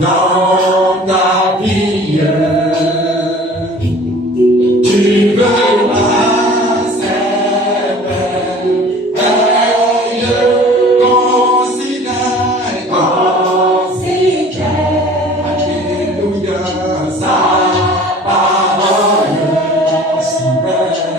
dans ta vie. Tu verras ces belles considère. Alléluia, sa parole considère.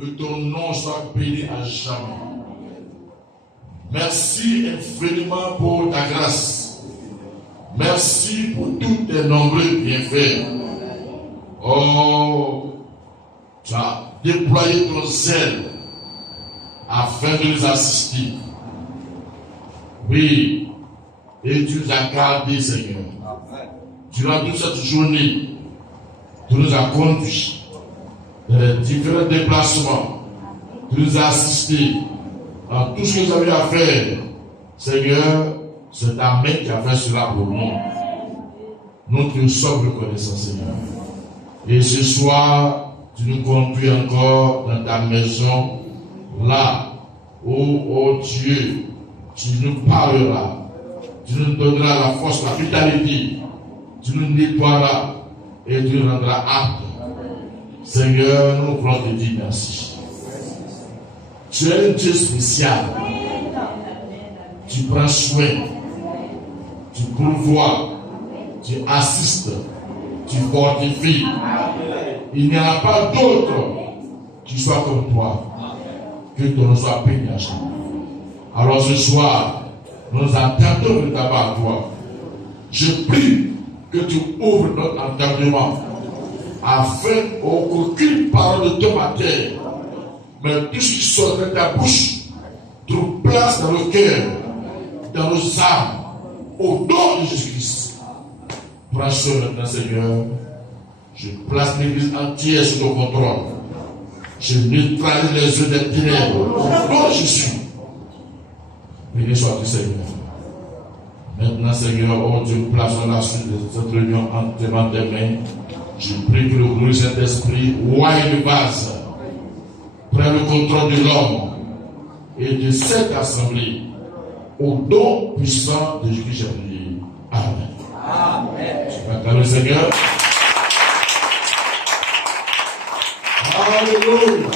Que ton nom soit béni à jamais. Merci infiniment pour ta grâce. Merci pour tous tes nombreux bienfaits. Oh, tu as déployé ton zèle afin de nous assister. Oui, et tu nous as gardés, Seigneur. Durant toute cette journée, tu nous as conduits dans les différents déplacements. Tu nous as assistés dans tout ce que nous avions à faire. Seigneur, c'est ta main qui a fait cela pour nous. Nous te sommes reconnaissants, Seigneur. Et ce soir, tu nous conduis encore dans ta maison, là où, oh Dieu, tu nous parleras. Tu nous donneras la force, la vitalité. Tu nous nettoieras et tu nous rendras aptes. Seigneur, nous voulons te dire merci. Tu es un Dieu spécial. Tu prends soin. Tu pourvois. Tu assistes. Tu tu fortifies. Il n'y en a pas d'autre qui soit comme toi. Que ton nom soit béni à chaque fois. Alors ce soir, nous attendons le tabac à toi. Je prie que tu ouvres notre entendement afin qu'aucune parole ne tombe à terre, mais tout ce qui sort de ta bouche trouve place dans le cœur, dans nos âmes, au nom de Jésus-Christ. Prends soin maintenant, Seigneur. Je place l'église entière sous ton contrôle. Je neutralise les yeux des ténèbres. Au nom de Jésus. Béni sois-tu, Seigneur. Maintenant, Seigneur, oh Dieu, plaçons la suite de cette réunion entre tes mains. Je prie que le glorieux Saint-Esprit ouaille le vase, prenne le contrôle de l'homme et de cette assemblée. Au nom puissant de Jésus, j'ai prié. Amen. Amen. Je vais acclamer le Seigneur. Alléluia.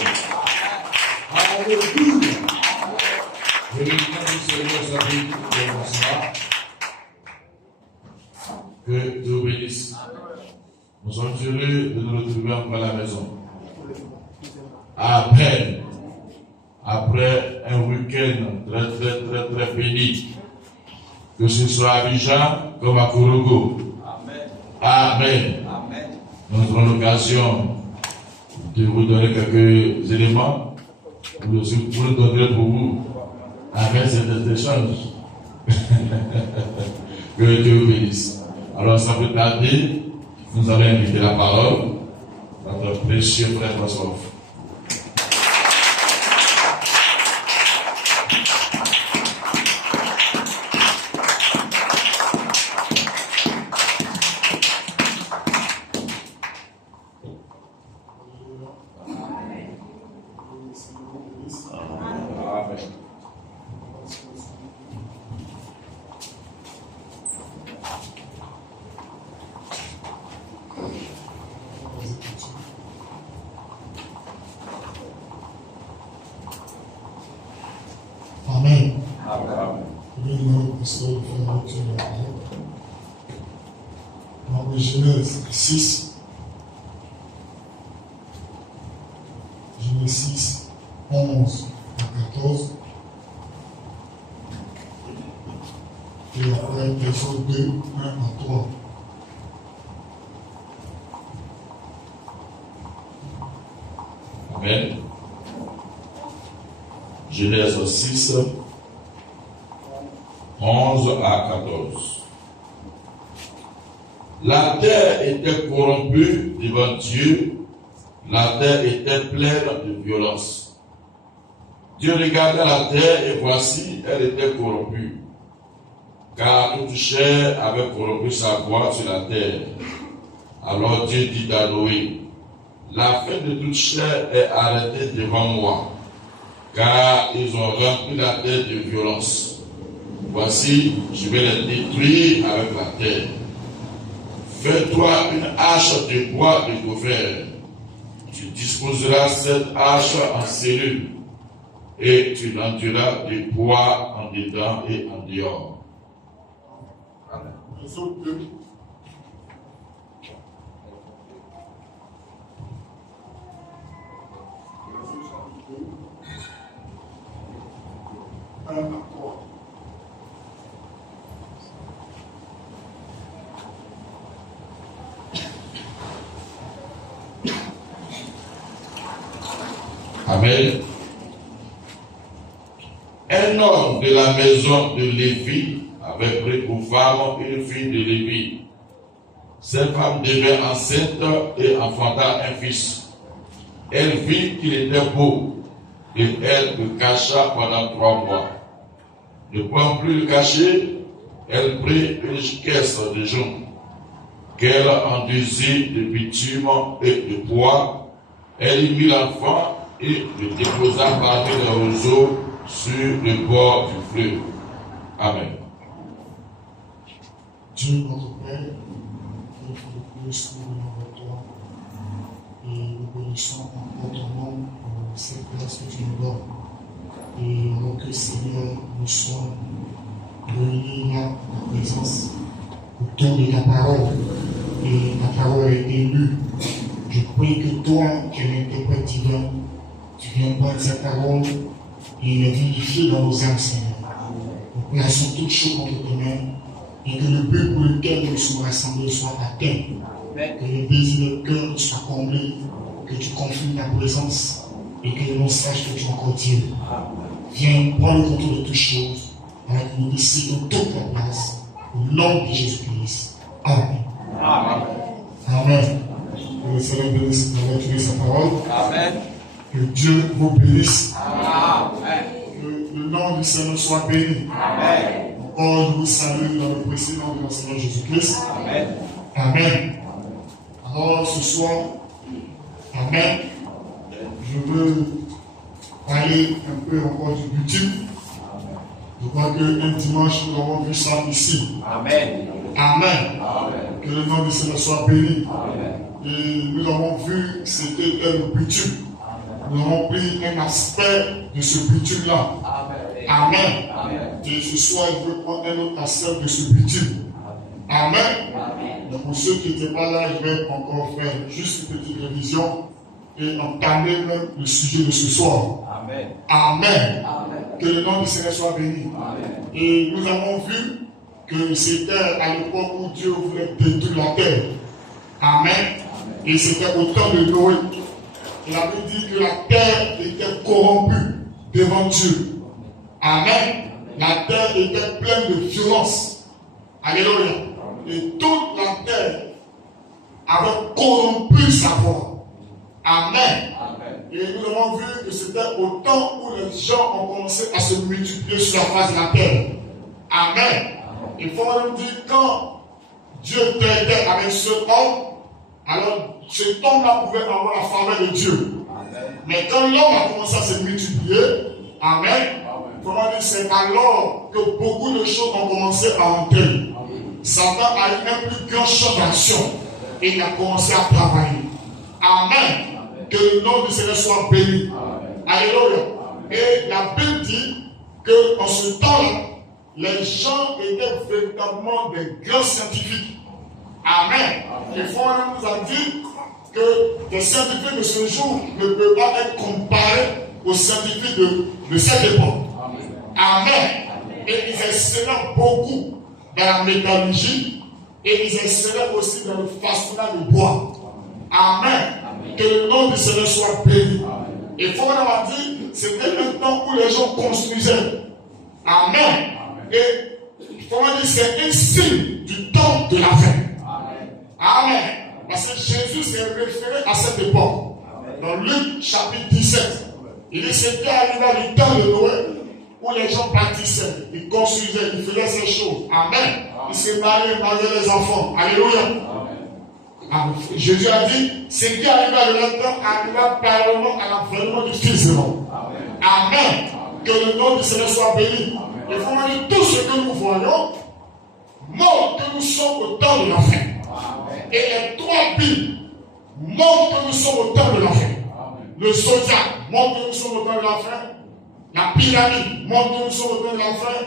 Alléluia. Et le nom du Seigneur soit béni. Que Dieu bénisse. Nous sommes heureux de nous retrouver encore à la maison. Après un week-end très pénible, que ce soit à Abidjan comme à Korogo. Amen. Nous aurons l'occasion de vous donner quelques éléments pour le donner pour vous. Amen, c'est un échange. Que Dieu vous bénisse. Alors, sans plus tarder, nous allons inviter la parole notre précieux frère Bossoff. Amen. Oui, nous essayons de faire la lecture de la parole. Dans Genèse 6, Genèse 6, 11 à 14, et après Exode 2, 1 à 3. Amen. Genèse 6, 11 à 14. La terre était corrompue devant Dieu, la terre était pleine de violence. Dieu regardait la terre et voici, elle était corrompue, car toute chair avait corrompu sa voix sur la terre. Alors Dieu dit à Noé, la fin de toute chair est arrêtée devant moi, car ils ont rempli la terre de violence. Voici, je vais les détruire avec la terre. Fais-toi une hache de bois de gopher. Tu disposeras cette hache en cellules, et tu l'enduras de bois en dedans et en dehors. Amen. Exode 2. Amen. Un homme de la maison de Lévi avait pris pour femme une fille de Lévi. Cette femme devint enceinte et enfanta un fils. Elle vit qu'il était beau et elle le cacha pendant 3 mois. Ne pouvant plus le cacher, elle prit une caisse de jonc qu'elle enduisit de bitume et de bois. Elle y mit l'enfant et le déposa parmi les roseaux sur le bord du fleuve. Amen. Dieu, notre Père, nous faisons plus pour notre toi et nous bénissons encore ton nom pour cette grâce que tu nous donnes. Et alors que Seigneur, nous sommes réunis là en ta présence autour de ta parole. et ta parole a été lue. Je prie que toi, qui es l'interprète divin, tu viens prendre cette parole et les vivifier dans nos âmes, Seigneur. Nous plaçons toutes choses entre tes mains et que le but pour lequel nous sommes rassemblés soit atteint. Que le désir de cœur soit comblé, que tu confirmes ta présence et que l'on sache que tu es encore Dieu. Viens prendre le contrôle de toutes choses, alors que nous décidons toute la place, au nom de Jésus-Christ. Amen. Amen. Amen. Que le Seigneur bénisse d'avoir étudié sa parole. Amen. Que Dieu vous bénisse. Amen. Que le nom du Seigneur soit béni. Amen. Encore, je vous salue dans le précieux nom de notre Seigneur Jésus-Christ. Amen. Amen. Alors, ce soir, Amen, je veux parler un peu encore du bitume. Je crois qu'un dimanche, nous avons vu ça ici. Amen. Amen. Amen. Que le nom du Seigneur soit béni. Amen. Et nous avons vu que c'était le bitume. Nous avons pris un aspect de ce bitume-là. Amen. Amen. Et ce soir, je veux prendre un autre aspect de ce bitume. Amen. Donc pour ceux qui n'étaient pas là, je vais encore faire juste une petite révision et entamer même le sujet de ce soir. Amen. Amen. Amen. Que le nom du Seigneur soit béni. Amen. Et nous avons vu que c'était à l'époque où Dieu voulait détruire la terre. Amen. Et c'était au temps de Noé. Il avait dit que la terre était corrompue devant Dieu. Amen. La terre était pleine de violence. Alléluia. Et toute la terre avait corrompu sa voix. Amen. Et nous avons vu que c'était au temps où les gens ont commencé à se multiplier sur la face de la terre. Amen. Il faut nous dire quand Dieu traitait avec ce homme, alors cet homme-là pouvait avoir la faveur de Dieu. Mais quand l'homme a commencé à se multiplier, Amen, comment dire, c'est alors que beaucoup de choses ont commencé à entrer. Satan a eu un plus grand champ d'action et il a commencé à travailler. Amen. Que le nom du Seigneur soit béni. Alléluia. Et la Bible dit qu'en ce temps-là, les gens étaient véritablement des grands scientifiques. Amen. Et Frère nous a dit que les scientifiques de ce jour ne peuvent pas être comparés aux scientifiques de cette époque. Amen. Et ils excellaient beaucoup dans la métallurgie et ils excellaient aussi dans le façonnage de bois. Amen. Que le nom du Seigneur soit béni. Et Frère a dit, c'était un temps où les gens construisaient. Amen. Et Frère dit, c'est un signe du temps de la fin. Amen. Parce que Jésus s'est référé à cette époque. Dans Luc chapitre 17. Il dit c'était arrivé du temps de Noé où les gens bâtissaient, ils construisaient, ils faisaient ces choses. Amen. Ils se mariaient, mariaient les enfants. Alléluia. Amen. Jésus a dit ce qui arriva de leur temps arriva parallèlement à l'avènement du Fils de l'homme. Amen. Que le nom du Seigneur soit béni. Il faut dire tout ce que nous voyons, montre que nous sommes au temps de la fin. Et les trois Bibles montrent que nous sommes au temps de la fin. Le zodiaque montre que nous sommes au temps de la fin. La pyramide montre que nous sommes au temps de la fin.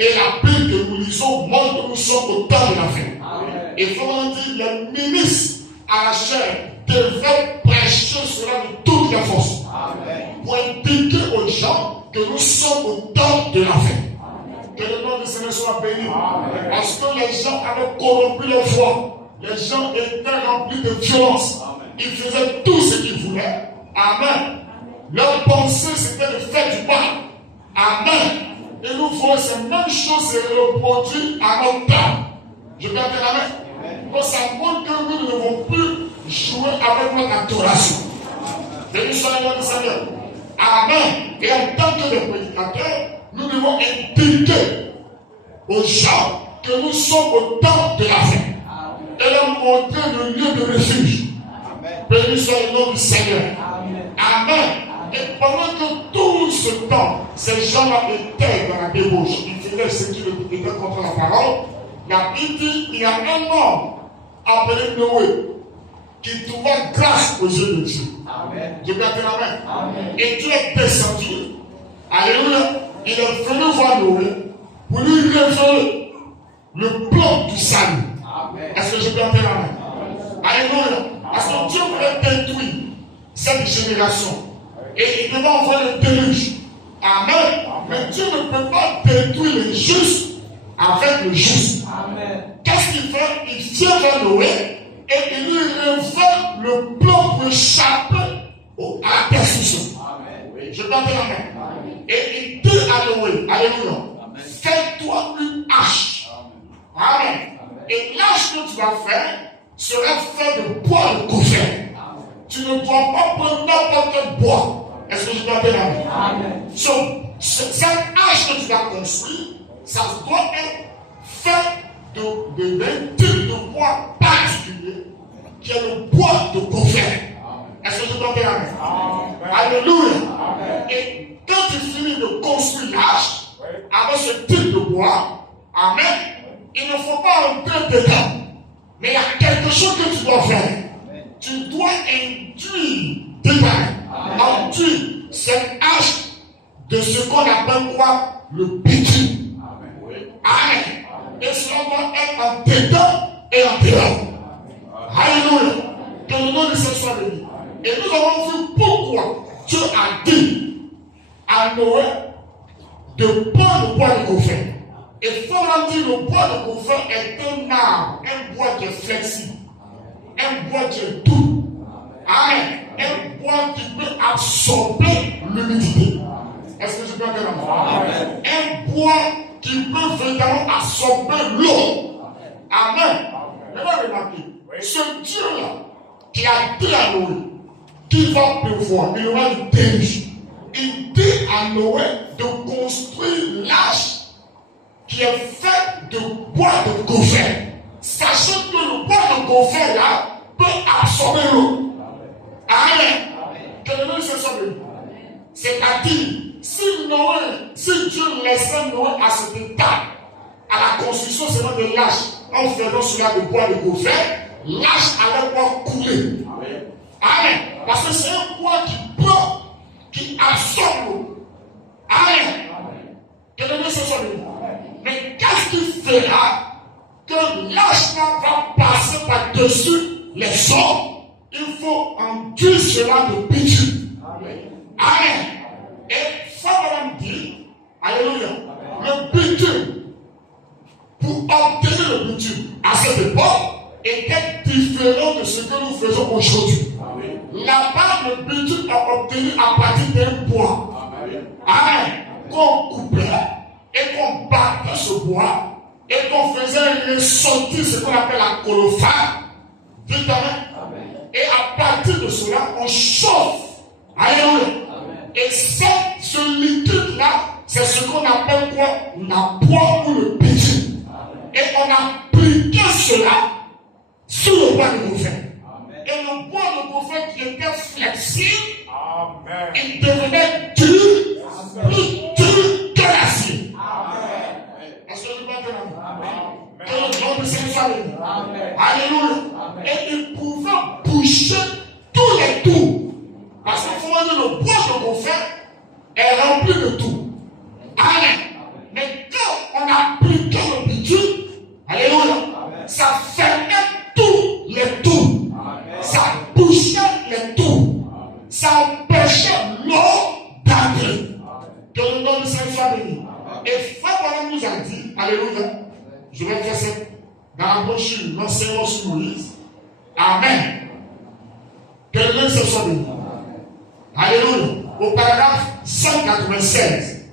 Et la Bible que nous lisons montre que nous sommes au temps de la fin. Et il faut dire les ministres à la chair devaient prêcher cela de toute la force. Pour indiquer aux gens que nous sommes au temps de la fin. Que le nom du Seigneur soit béni. Parce que les gens avaient corrompu leur foi. Les gens étaient remplis de violence. Ils faisaient tout ce qu'ils voulaient. Amen. Leur pensée, c'était de faire du mal. Amen. Et nous voyons ces mêmes choses se reproduire à notre temps. Je peux dire amen. Donc ça montre que nous ne devons plus jouer avec notre adoration. Béni soit le nom du Seigneur. Amen. Et en tant que des prédicateurs, nous devons indiquer aux gens que nous sommes au temps de la fin. Et leur montrer le lieu de refuge. Béni soit le nom du Seigneur. Amen. Et pendant que tout ce temps, ces gens-là étaient dans la débauche, ils faisaient ce qui était contre la parole, la Bible dit qu'il y a un homme appelé Noé qui trouva grâce aux yeux de Dieu. Je peux dire amen. Et Dieu est descendu. Alléluia. Il est venu voir Noé pour lui révéler le plan du salut. Est-ce que je peux dire amen? Alléluia. Parce que Dieu voulait détruire cette génération. Et il devait envoyer le déluge. Amen. Mais Dieu ne peut pas détruire les justes avec le juste. Qu'est-ce qu'il fait? Il vient vers Noé et il lui révèle le plan pour échapper à la destruction. Je peux dire amen. Et il dit à Noé, alléluia, fais-toi une hache. Amen. Et l'hache que tu vas faire sera faite de bois de gopher. Tu ne dois pas prendre n'importe quel bois. Est-ce que je peux dire amen? Cette hache que tu vas construire, ça doit être fait d'un type de bois particulier qui est le bois de gopher. Est-ce que je peux dire amen? Alléluia. Et quand tu finis de construire l'hache avec ce type de bois, amen, il ne faut pas entrer dedans. Mais il y a quelque chose que tu dois faire. Tu dois induire cette hache de ce qu'on appelle quoi? Le bitume. Amen. Et cela doit être en dedans et en dehors. Alléluia. Que le nom de Jésus soit béni. Et nous avons vu pourquoi Dieu a dit à Noé de prendre le bois de gopher. Et il faut leur dire, le bois de gopher est un arbre, un bois qui est flexible, un bois qui est doux. Amen. Un bois qui peut absorber l'humidité. Est-ce que je peux dire amen? Un bois qui peut véritablement absorber l'eau. Amen. Maintenant, remarquez, ce Dieu-là qui a dit à Noé qu'il va pleuvoir, il y aura une déluge. Il dit à Noé de construire l'arche qui est faite de bois de gopher. Sachant que le bois de gopher là peut absorber l'eau. Amen. Que le nom de Jésus soit béni. C'est-à-dire, si Dieu laissait Noé à cet état, à la construction seulement de l'arche, en faisant cela de bois de gopher, l'arche allait pouvoir couler. Amen. Parce que c'est un bois qui prend, qui absorbe l'eau. Amen. Que le nom de Jésus soit béni. Mais qu'est-ce qui fera que l'arche va passer par-dessus les eaux? Il faut enduire cela de bitume. Amen. Et Fabraham dit, alléluia, le bitume, pour obtenir le bitume à cette époque, était différent de ce que nous faisons aujourd'hui. Là-bas, le bitume est obtenu à partir d'un bois. Amen. Qu'on coupait et qu'on battait ce bois et qu'on faisait ressortir ce qu'on appelle la colophane. Dites amen. Et à partir de cela, on chauffe. Alléluia. Et ce liquide-là, c'est ce qu'on appelle quoi? La poire ou le bitume. Et on appliquait cela sur le bois de gopher. Et le bois de gopher qui était flexible, il devenait dur, plus dur que l'acier. Est-ce que vous comprenez? Que le nom de Jésus soit béni. Alléluia. Et il pouvait boucher tous les tours. Parce qu'il faut dire le bois de gopher est rempli de tout. Amen. Mais quand on appliquait le bitume, alléluia, ça fermait tous les tours. Ça bouchait les tours. Ça empêchait l'eau d'entrer. Que le nom de Jésus soit béni. Et Fabraham nous a dit, alléluia, je vais faire ça dans la brochure, l'enseignement sur Moïse. Amen. Que le nom de Jésus soit béni. Alléluia. Au paragraphe 196.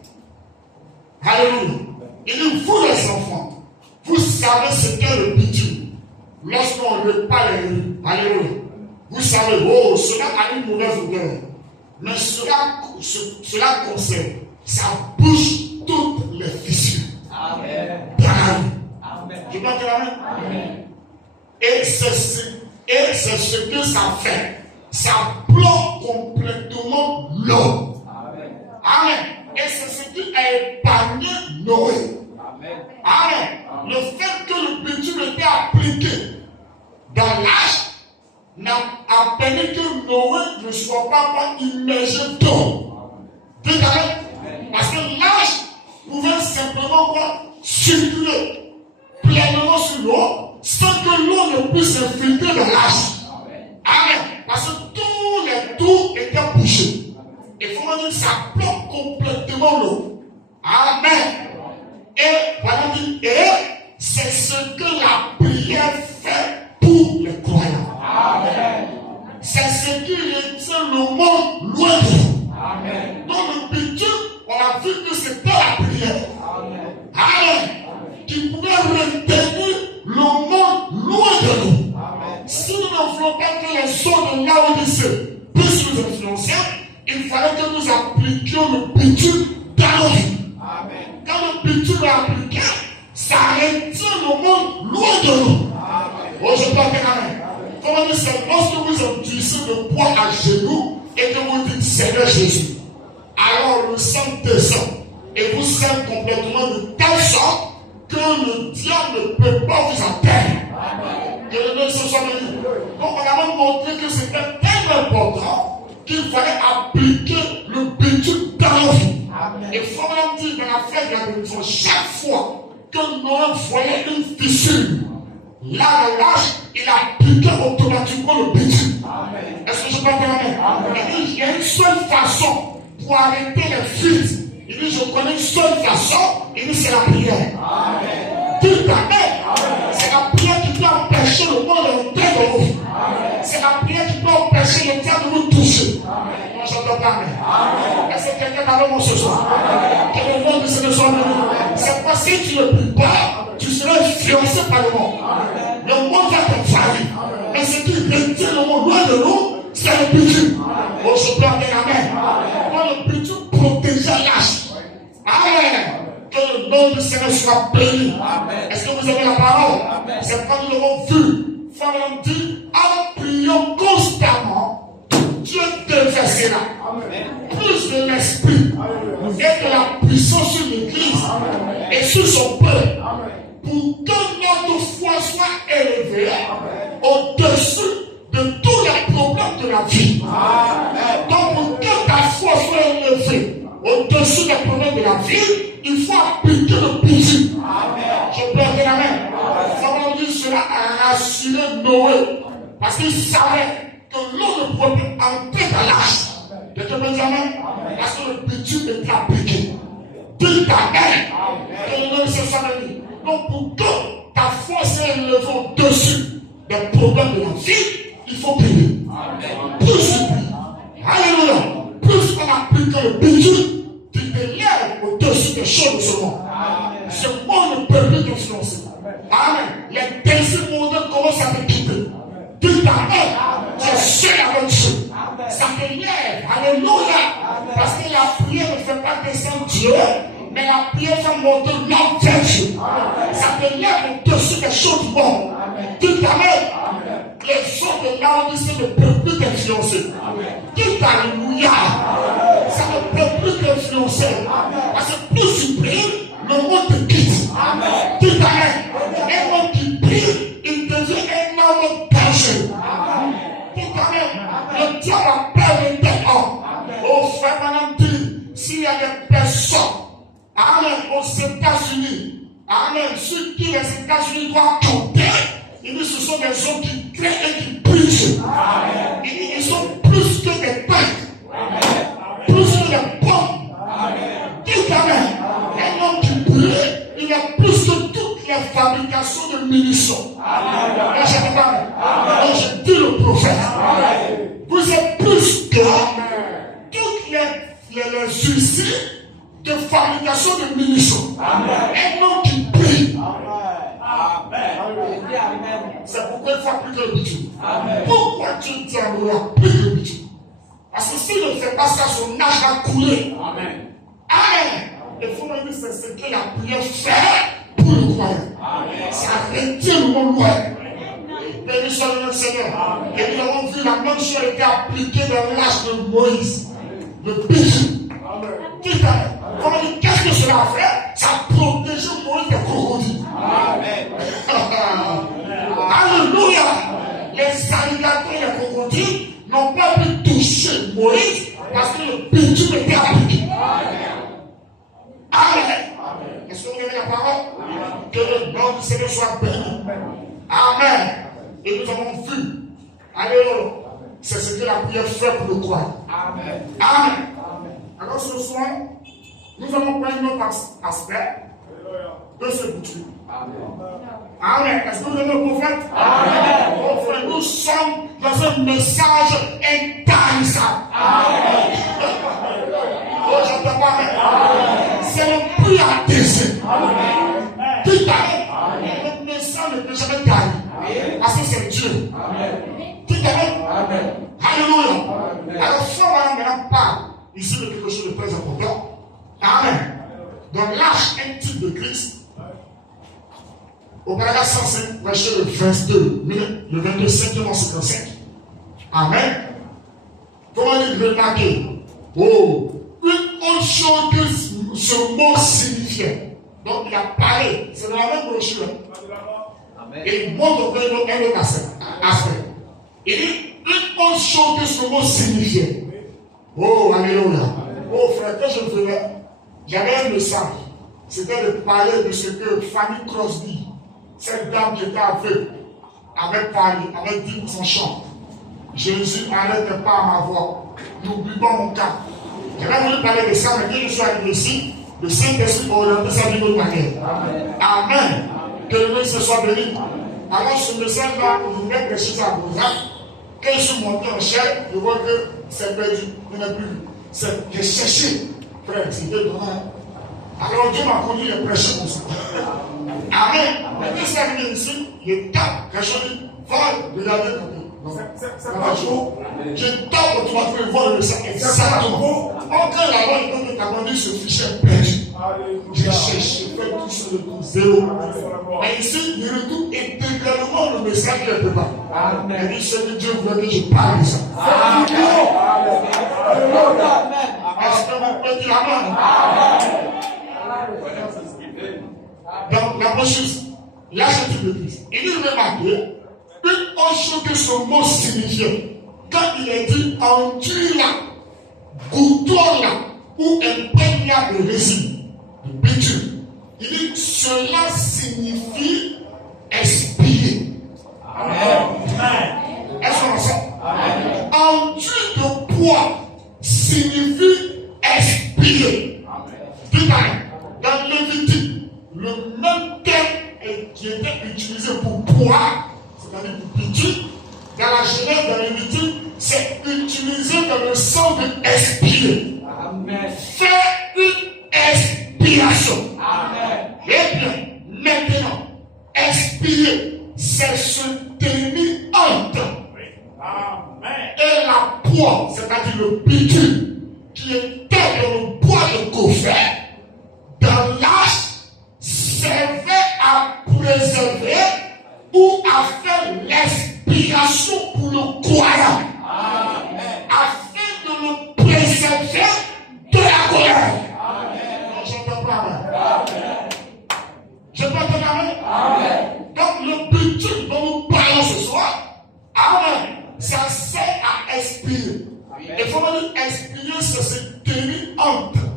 Alléluia. Il dit, vous les enfants, vous savez ce qu'est le bitume. Lorsqu'on repart les rues. Alléluia. Vous savez, oh, cela a une mauvaise odeur. Mais cela concerne. Ça bouche toutes les fissures. Amen. Dans la rue. Amen. Je peux dire amen. Amen. Et c'est ce que ça fait. Ça bloque complètement l'eau. Amen. Amen. Et c'est ce qui a épargné Noé. Amen. Amen. Le fait que le bitume était appliqué dans l'arche n'a permis que Noé ne soit pas immergé d'eau. Dites amen. Parce que l'arche pouvait simplement circuler pleinement sur l'eau sans que l'eau ne puisse infiltrer dans l'arche. Amen. Parce que tous les trous étaient bouchés. Il faut dire que ça bloque complètement l'eau. Amen. Et voilà dit, et c'est ce que la prière fait pour les croyants. Amen. C'est ce qui retient le monde loin de vous. Amen. Dans le bitume, on a vu que c'était la prière. Amen. Amen. Qui pouvait retenir le monde loin de nous. Amen. Si nous ne voulons pas que les eaux de Laodicée puissent nous influencer, il fallait que nous appliquions le bitume dans nos vies. Amen. Quand le bitume est appliqué, ça retient le monde loin de nous. Amen. Oh, je peux dire amen. Comment dire, c'est lorsque vous endurcissez le poids à genoux et que vous dites Seigneur Jésus, alors le sang descend et vous scelle complètement de telle sorte que le diable ne peut pas vous atteindre. Amen. Que le nom se soit béni. Donc on a même montré que c'était tellement important qu'il fallait appliquer le bitume dans la vie. Et il faut même dire dans la fête de la bénédiction, chaque fois que Noé voyait une fissure, là, il appliquait automatiquement le bitume. Est-ce que je peux dire amen? Il y a une seule façon pour arrêter les fuites. Il dit, je connais une seule façon. Il dit, c'est la prière. Dites amen. C'est la prière qui peut empêcher le monde d'entrer dans vous. C'est la prière qui peut empêcher le diable de vous toucher. Moi, j'entends pas amen. Est-ce que quelqu'un a avec moi ce soir? Que le monde de ce soir c'est pas si tu ne pries pas, tu seras influencé par le monde. Le monde va t'envahir. Mais ce qui retient le monde loin de nous, c'est le bitume. Oh, je peux dire amen. Quand le bitume protégeait l'âge. Amen. Que le nom du Seigneur soit béni. Est-ce que vous avez la parole? C'est quand nous l'avons vu. Frère dit, en priant constamment, Dieu déversera plus de l'esprit et de la puissance sur l'Église et sur son peuple pour que notre foi soit élevée au-dessus de tous les problèmes de la vie. Donc pour que ta foi soit élevée au-dessus des problèmes de la vie, il faut appliquer le bitume. Je peux dire amen. Frère dit, cela a rassuré Noé parce qu'il savait que l'eau ne pouvait pas entrer dans l'arche. Je te dis amen. Parce que le bitume était appliqué. Dites amen. Que le nom de ce soit béni. Donc pour que ta foi soit élevée au-dessus des problèmes de la vie, il faut prier. Plus tu pries. Alléluia. Plus on applique le bitume, tu te lèves au-dessus des choses de ce monde. Ce monde ne peut plus t'influencer. Amen. Les désirs mondains commencent à te quitter. Dites amen. Tu es seul avec Dieu. Ça te lève. Alléluia. Parce que la prière ne fait pas descendre Dieu, mais la prière fait monter l'homme vers Dieu. Ça te lève au-dessus des choses du monde. Dites amen. Les gens de Laodicée ne peuvent plus t'influencer. Dites alléluia. Ça ne peut plus t'influencer. Parce que plus tu pries, le monde te quitte. Dites amen. Un homme qui prie, il devient un homme danger. Dites amen. Le diable a peur de tes hommes. Oh frère, madame dit, s'il y a des personnes, amen, aux États-Unis, amen, ceux qui les États-Unis doivent compter, il dit, ce sont des hommes qui créent et qui prient. Il dit, ils sont plus que des tanks, plus que des bombes. Dites amen. Un homme qui prie, il est plus que toutes les fabrications de munitions. Là, je parle. Donc, je dis le prophète. Vous êtes plus que toutes les usines de fabrication de munitions. Un homme qui prie. C'est pourquoi il faut appliquer le bitume. Pourquoi tu dis à nous appliquer le bitume? Parce que s'il ne fait pas ça, son âge va couler. Amen. Il faut me dire c'est ce que la prière fait pour le croyant. Ça retient le monde loin. Béni soit le Seigneur. Et nous avons vu la même chose a été appliquée dans l'âge de Moïse. Le bitume. Dites amen. Qu'est-ce que cela a fait? Ça a protégé Moïse des crocodiles. Alléluia. Les alligators et les crocodiles n'ont pas pu toucher Moïse parce que le bitume était appliqué. Amen. Est-ce que vous aimez la parole? Que le nom du Seigneur soit béni. Amen. Et nous avons vu. Alléluia. C'est ce que la prière fait pour le croire. Amen. Amen. Alors ce soir, nous allons prendre un autre aspect de ce boutique. Amen. Est-ce que vous aimez le prophète? Amen. Oh frère, nous sommes dans un message intarissable. Amen. Oh, j'entends pas. Amen. C'est le plus apaisé. Amen. Tout à l'heure, le message ne peut jamais taire. Parce que c'est Dieu. Amen. Tout à l'heure. Amen. Alléluia. Alors, si on va maintenant parler ici de quelque chose de très important. Amen. Dans l'âge intime de Christ, au paragraphe 105, verset le 22, le 22, 5e 55. Amen. Comment il remarquer? Oh, une autre chose que ce mot signifiait. Donc il a parlé, c'est dans la même brochure. Amen. Et il montre un autre aspect. Il dit une autre chose que ce mot signifiait. Oh, alléluia. Oh frère, quand je le faisais, j'avais un message. C'était de parler de ce que Fanny Crosby, cette dame qui était aveugle, avait parlé, avait dit pour son chant. Jésus n'arrête pas à ma voix. N'oublie pas mon cas. J'avais voulu parler de ça, mais quand je suis arrivé ici, le Saint-Esprit m'a orienté ça d'une autre manière. Amen. Amen. Que le Dieu se soit béni. Alors ce message-là, je voulais prêcher ça à Bozac. Quand je suis monté en chair, je vois que c'est perdu. Il n'y en a plus. J'ai cherché. Frère, c'était vraiment. Alors Dieu m'a conduit à prêcher pour ça. Amen. Quand c'est arrivé ici, je tape, quelque chose dit, va regarder comme c'est pas chaud. Je tape automatiquement et vois le message exactement. Quand là-bas, il peut t'abandonner ce fichier perdu. J'ai cherché, fait tout sur le coup, zéro. Mais ici, il retrouve intégralement le message qu'il a préparé. Amen. Il dit, c'est que Dieu voulait que je parle de ça. Amen. Est-ce que vous pouvez dire Amen? Dans la brochure, là c'est une église. Il dit remarquez, une autre chose que ce mot signifiait, quand il est dit enduire là, goutton là, ou imprégna de résine, de bitume, il dit cela signifie expier. Amen. Est-ce qu'on sent? Enduire de poids signifie expier. Dans Lévitique, le même terme qui était utilisé pour poids, c'est-à-dire pour bitume, dans la Genèse, dans Lévitique, c'est utilisé dans le sens de expier. Amen. Faire une expiation. Amen. Eh bien, maintenant, expier, c'est se tenir en temps. Amen. Et la poids, c'est-à-dire le bitume, qui était dans le bois de Gopher, dans l'âge, servait à préserver ou à faire l'expiation pour le croyant. Amen. Afin de le préserver de la colère. Amen. J'entends pas. Amen. Je peux entendre Amen. Donc le bitume dont nous parlons ce soir, Amen, ça sert à expier. Il faut dire expier, c'est se tenir en temps.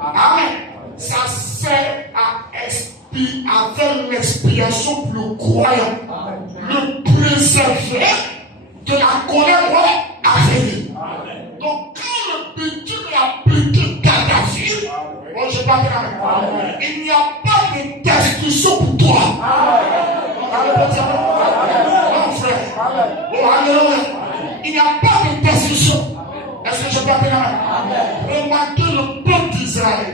Amen. Ça sert à expier, à faire l'expiation pour le croyant. Le préserver de la colère à venir. Donc quand le bitume est appliqué Kadhafi, bon, je parle il n'y a pas de destruction pour toi. Non, frère. Oh, alléluia. Il n'y a pas de destruction. Est-ce que je peux appeler Amen? Remarquez le peuple d'Israël.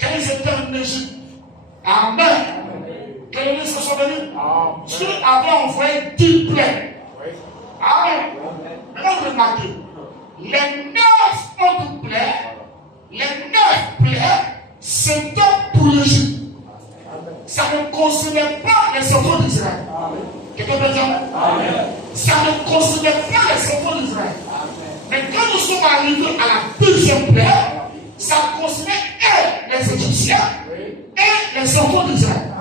Quand ils étaient en Égypte. Amen. Que les ministres sont venus. Dieu avait envoyé 10 plaies. Amen. Maintenant, remarquez. Les 9 autres plaies, les 9 plaies, c'était pour l'Égypte. Ça ne concernait pas les enfants d'Israël. Quelqu'un peut dire Amen? Ça ne concernait pas les enfants d'Israël. Mais quand nous sommes arrivés à la deuxième plaie, ça concernait les Égyptiens et les enfants d'Israël.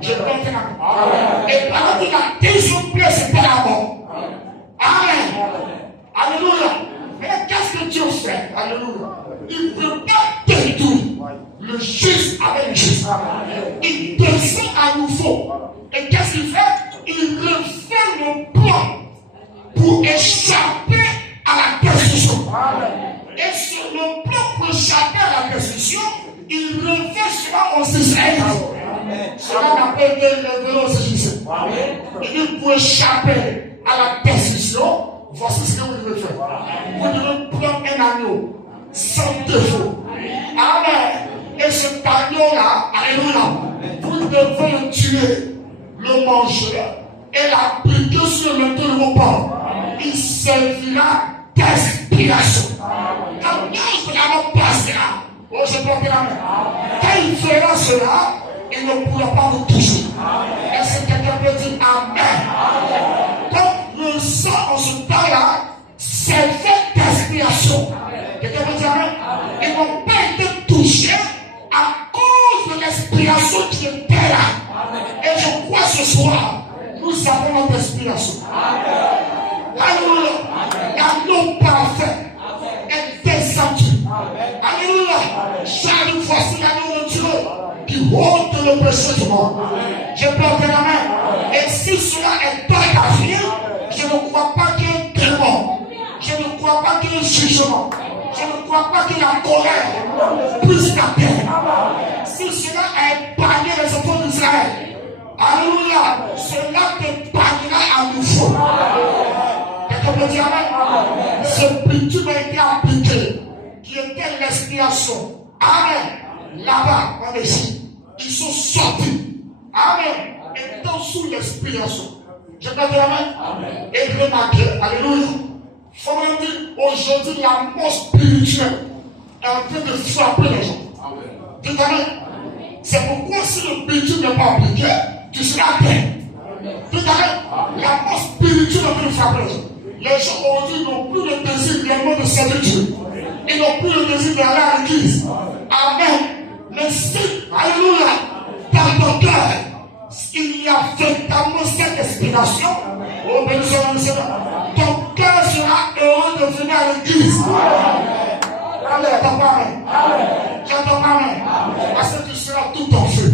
Je peux dire Amen. Et par contre, la deuxième plaie, c'était la mort. Amen. Alléluia. Mais qu'est-ce que Dieu fait? Alléluia. Il ne veut pas détruire le juste avec le juste. Il descend à nouveau. Et qu'est-ce qu'il fait? il refait le plan pour échapper à la destruction. Et sur le plan pour échapper à la destruction, il refait cela aux Israélites. Cela n'a pas été révélé aux Égyptiens. Il dit pour échapper à la destruction, voici ce que vous devez faire. Vous devez prendre un agneau sans défaut. Amen. Et cet agneau-là, alléluia, vous devez le tuer, le manger et l'appliquer sur le menton de vos porcs. Il servira d'inspiration. Quand l'ange de la mort passera, oh, je porte la main. Quand il fera cela, il ne pourra pas vous toucher. Est-ce que quelqu'un peut dire Amen? Donc, le sang en ce temps-là, c'est fait d'inspiration. Quelqu'un peut dire Amen? Ils n'ont pas été touchés à cause de l'inspiration qui était là. Et je crois ce soir, nous avons notre inspiration. Alléluia. L'agneau parfait est descendu. Alléluia. Chaque fois, c'est l'agneau de Dieu qui ôte le péché du monde. Je porte la main. Et si cela est pas ta vie, je ne crois pas qu'il y ait un démon. Je ne crois pas qu'il y ait un jugement. Je ne crois pas qu'il y ait la colère plus la terre. Si cela a épargné les enfants d'Israël, alléluia, cela t'épargnera à nouveau. Quelqu'un peut dire Amen? Ce bitume a été appliqué, qui était l'expiation. Amen. Là-bas, en Égypte, ils sont sortis. Amen. Étant sous l'expiation. Je peux dire Amen? Et remarquez, alléluia. Il faut me dire, aujourd'hui, la mort spirituelle est en train de frapper les gens. Dites Amen. C'est pourquoi si le bitume n'est pas appliqué, tu seras bien. Dites Amen. La mort spirituelle est en train de frapper les gens. Les gens aujourd'hui n'ont plus le désir réellement de servir Dieu. Ils n'ont plus le désir d'aller à l'église. Amen. Mais si, alléluia, dans ton cœur, il y a véritablement cette inspiration, oh béni soit le Seigneur, ton cœur sera heureux de venir à l'église. Allez, j'entends pas Amen. J'entends pas Amen. Parce que tu seras tout en feu.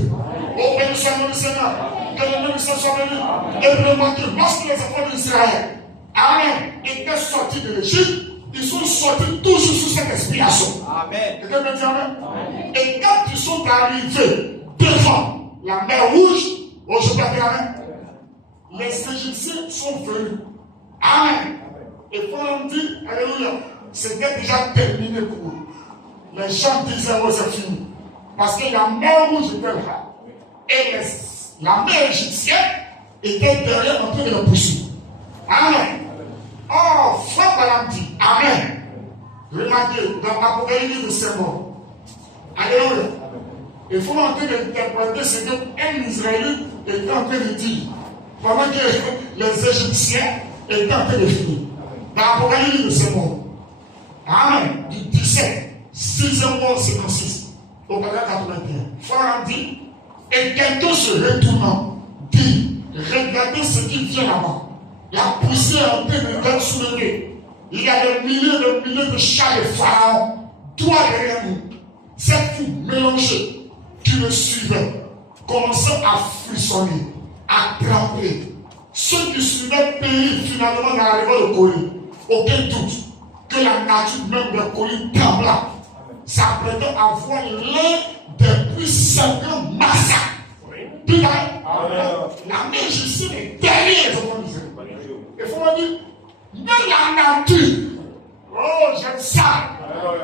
Oh béni soit le Seigneur, que le nom du Seigneur soit béni. Et remarquez, lorsque les enfants d'Israël, Amen, étaient sortis de l'Égypte, ils sont sortis toujours sous cette inspiration. Amen. Quelqu'un me dit Amen? Et quand ils sont arrivés devant la mer Rouge, oh je peux dire Amen, les Égyptiens sont venus. Amen. Et quand on dit, alléluia, c'était déjà terminé pour eux. Les gens disaient, oh c'est fini. Parce que la mer Rouge était là. Et la mer égyptienne était derrière en train de la poursuivre. Amen. Oh, frère Balaam dit, Amen. Remarquez, dans l'Apocalypse de Saint-Bon. Alléluia. Il faut en train d'interpréter ce qu'un Israélite était en train de dire. Pendant que les Égyptiens étaient en train de finir. Dans l'Apocalypse de Saint-Bon. Amen. Du 17, 6e mois 56. Au paragraphe 81. Frère dit, et quelqu'un se retournant, dit, regardez ce qui vient là-bas. La poussière est en train de soulever. Il y a des milliers de chars de pharaon, toi derrière nous. Cette foule mélangée qui le suivait commençait à frissonner, à trembler. Ceux qui suivaient périrent finalement dans la rivière de Corinne. Aucun doute que la nature même de Corinne trembla. Ça prétend avoir l'un des plus sanglants massacres. La mer Égyptienne est derrière les enfants d'Israël. Il faut me dire, même la nature, oh j'aime ça,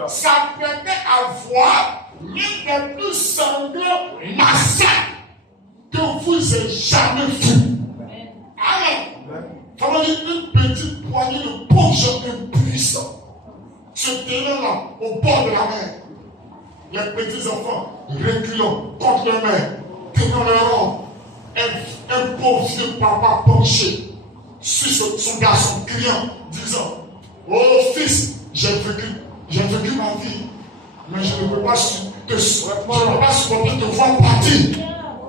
ça permet à voir l'un des plus sanglants massacres que vous ayez jamais vu. Amen. Il faut me dire, une petite poignée de pauvres gens impuissants se tenant là, au bord de la mer. Les petits enfants reculant contre leur mère, tenant leur robe. Un pauvre vieux papa penché sur son garçon, criant, disant, oh fils, j'ai vécu ma vie, mais je ne peux pas supporter de voir partir.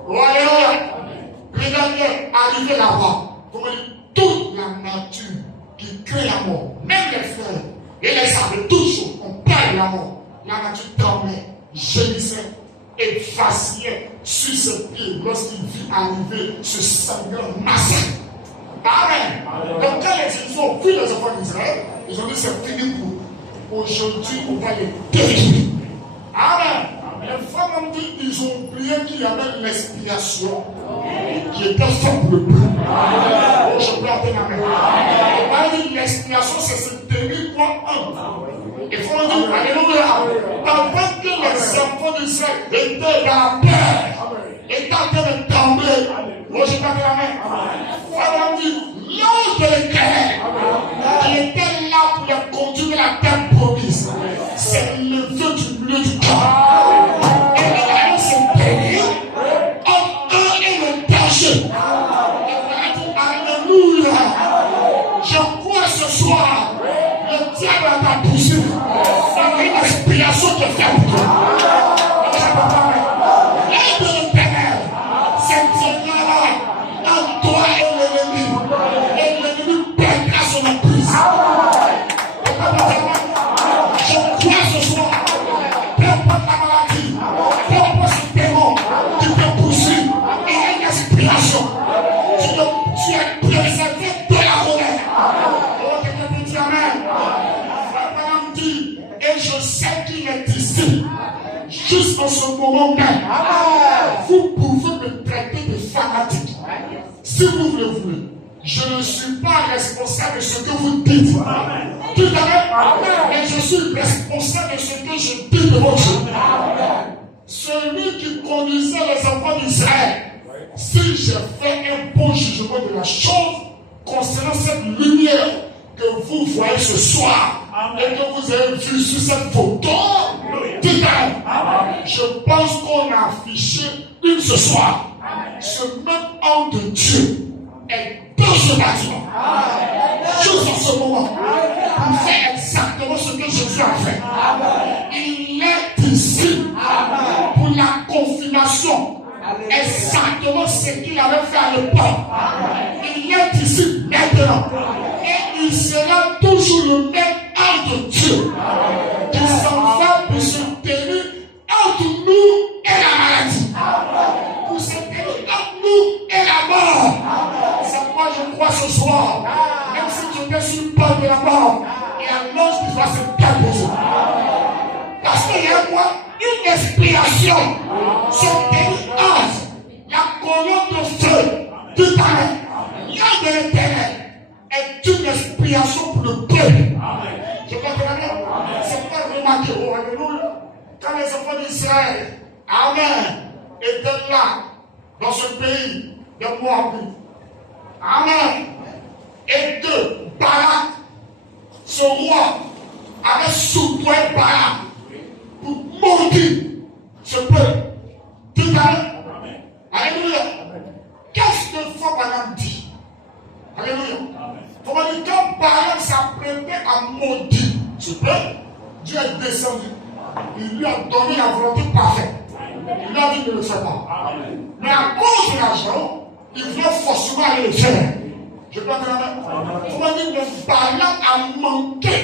Oh alléluia. Regardez, arrivé là-bas, comme toute la nature qui crée la mort, même les fleurs et les arbres, toutes choses, on perd la mort. La nature tremblait, gémissait et vacillait sur ses pieds lorsqu'il vit arriver ce Seigneur massacre. Amen. Donc quand les Égyptiens ont vu les enfants d'Israël, ils ont dit c'est fini pour aujourd'hui, on va les détruire. Amen. Les femmes ont dit ils ont oublié qu'il y avait l'expiation qui était faite pour le peuple. Oh, je peux attendre amen. On va dire l'expiation, c'est se tenir quoi un. Il faut dire alléluia. Avant que les enfants d'Israël étaient dans la peur, étaient en train de trembler. Oh, je peux attendre amen. On dit l'ange de l'Éternel qui était là pour les conduire à la terre promise s'est levé du milieu du camp. Et il a laissé bénir entre eux et le berger. Et il a dit alléluia. Je crois ce soir, le diable a poussé. C'est une expiation qui est faite pour toi. L'aide de l'Éternel, c'est Dieu-là en toi et l'ennemi. Et l'ennemi perdra son emprise. Je crois ce soir, peu importe la maladie, peu importe ce démon qui te poursuit, il y a une expiration. Tu es préservé de la colère. Oh, quelqu'un peut dire amen. Madame dit, et je sais qu'il est ici, juste en ce moment même. Vous pouvez me traiter de fanatique. Si vous le voulez. Je ne suis pas responsable de ce que vous dites. Tout à fait. Mais je suis responsable de ce que je dis de votre Dieu. Celui qui conduisait les enfants d'Israël, si j'ai fait un bon jugement de la chose concernant cette lumière que vous voyez ce soir et que vous avez vu sur cette photo, tout à fait. Je pense qu'on a affiché une ce soir. Ce même homme de Dieu est dans ce bâtiment. Juste en ce moment, pour faire exactement ce que Jésus a fait. Il est ici pour la confirmation. Exactement ce qu'il avait fait à l'époque. Il est ici maintenant. Et il sera toujours le même homme de Dieu qui s'en va pour se tenir entre nous et la maladie. Pour se tenir entre nous et la mort. C'est pourquoi je crois ce soir, même si tu étais sur le bord de la mort, il y a l'ange qui va se déposer. Parce qu'il y a quoi? Une expiation. Ce dernier ange, la colonne de feu, tout à l'heure, l'ange de l'Éternel est une expiation pour le peuple. Je peux te dire, c'est pas remarqué. Oh, alléluia. Quand les enfants d'Israël, amen, étaient là, dans ce pays de Moabit, amen, et que Barak, ce roi, avait soudoyé Barak pour maudire ce peuple. Tout à l'heure. Alléluia. Qu'est-ce que faut Barak dit? Alléluia. Faut dire quand Barak s'apprêtait à maudire ce peuple, Dieu est descendu. Il lui a donné la volonté parfaite. Il lui a dit de ne le faire pas. Mais à cause de l'argent, il voulait forcément aller le faire. Je peux dire, comment dire, le Barak a manqué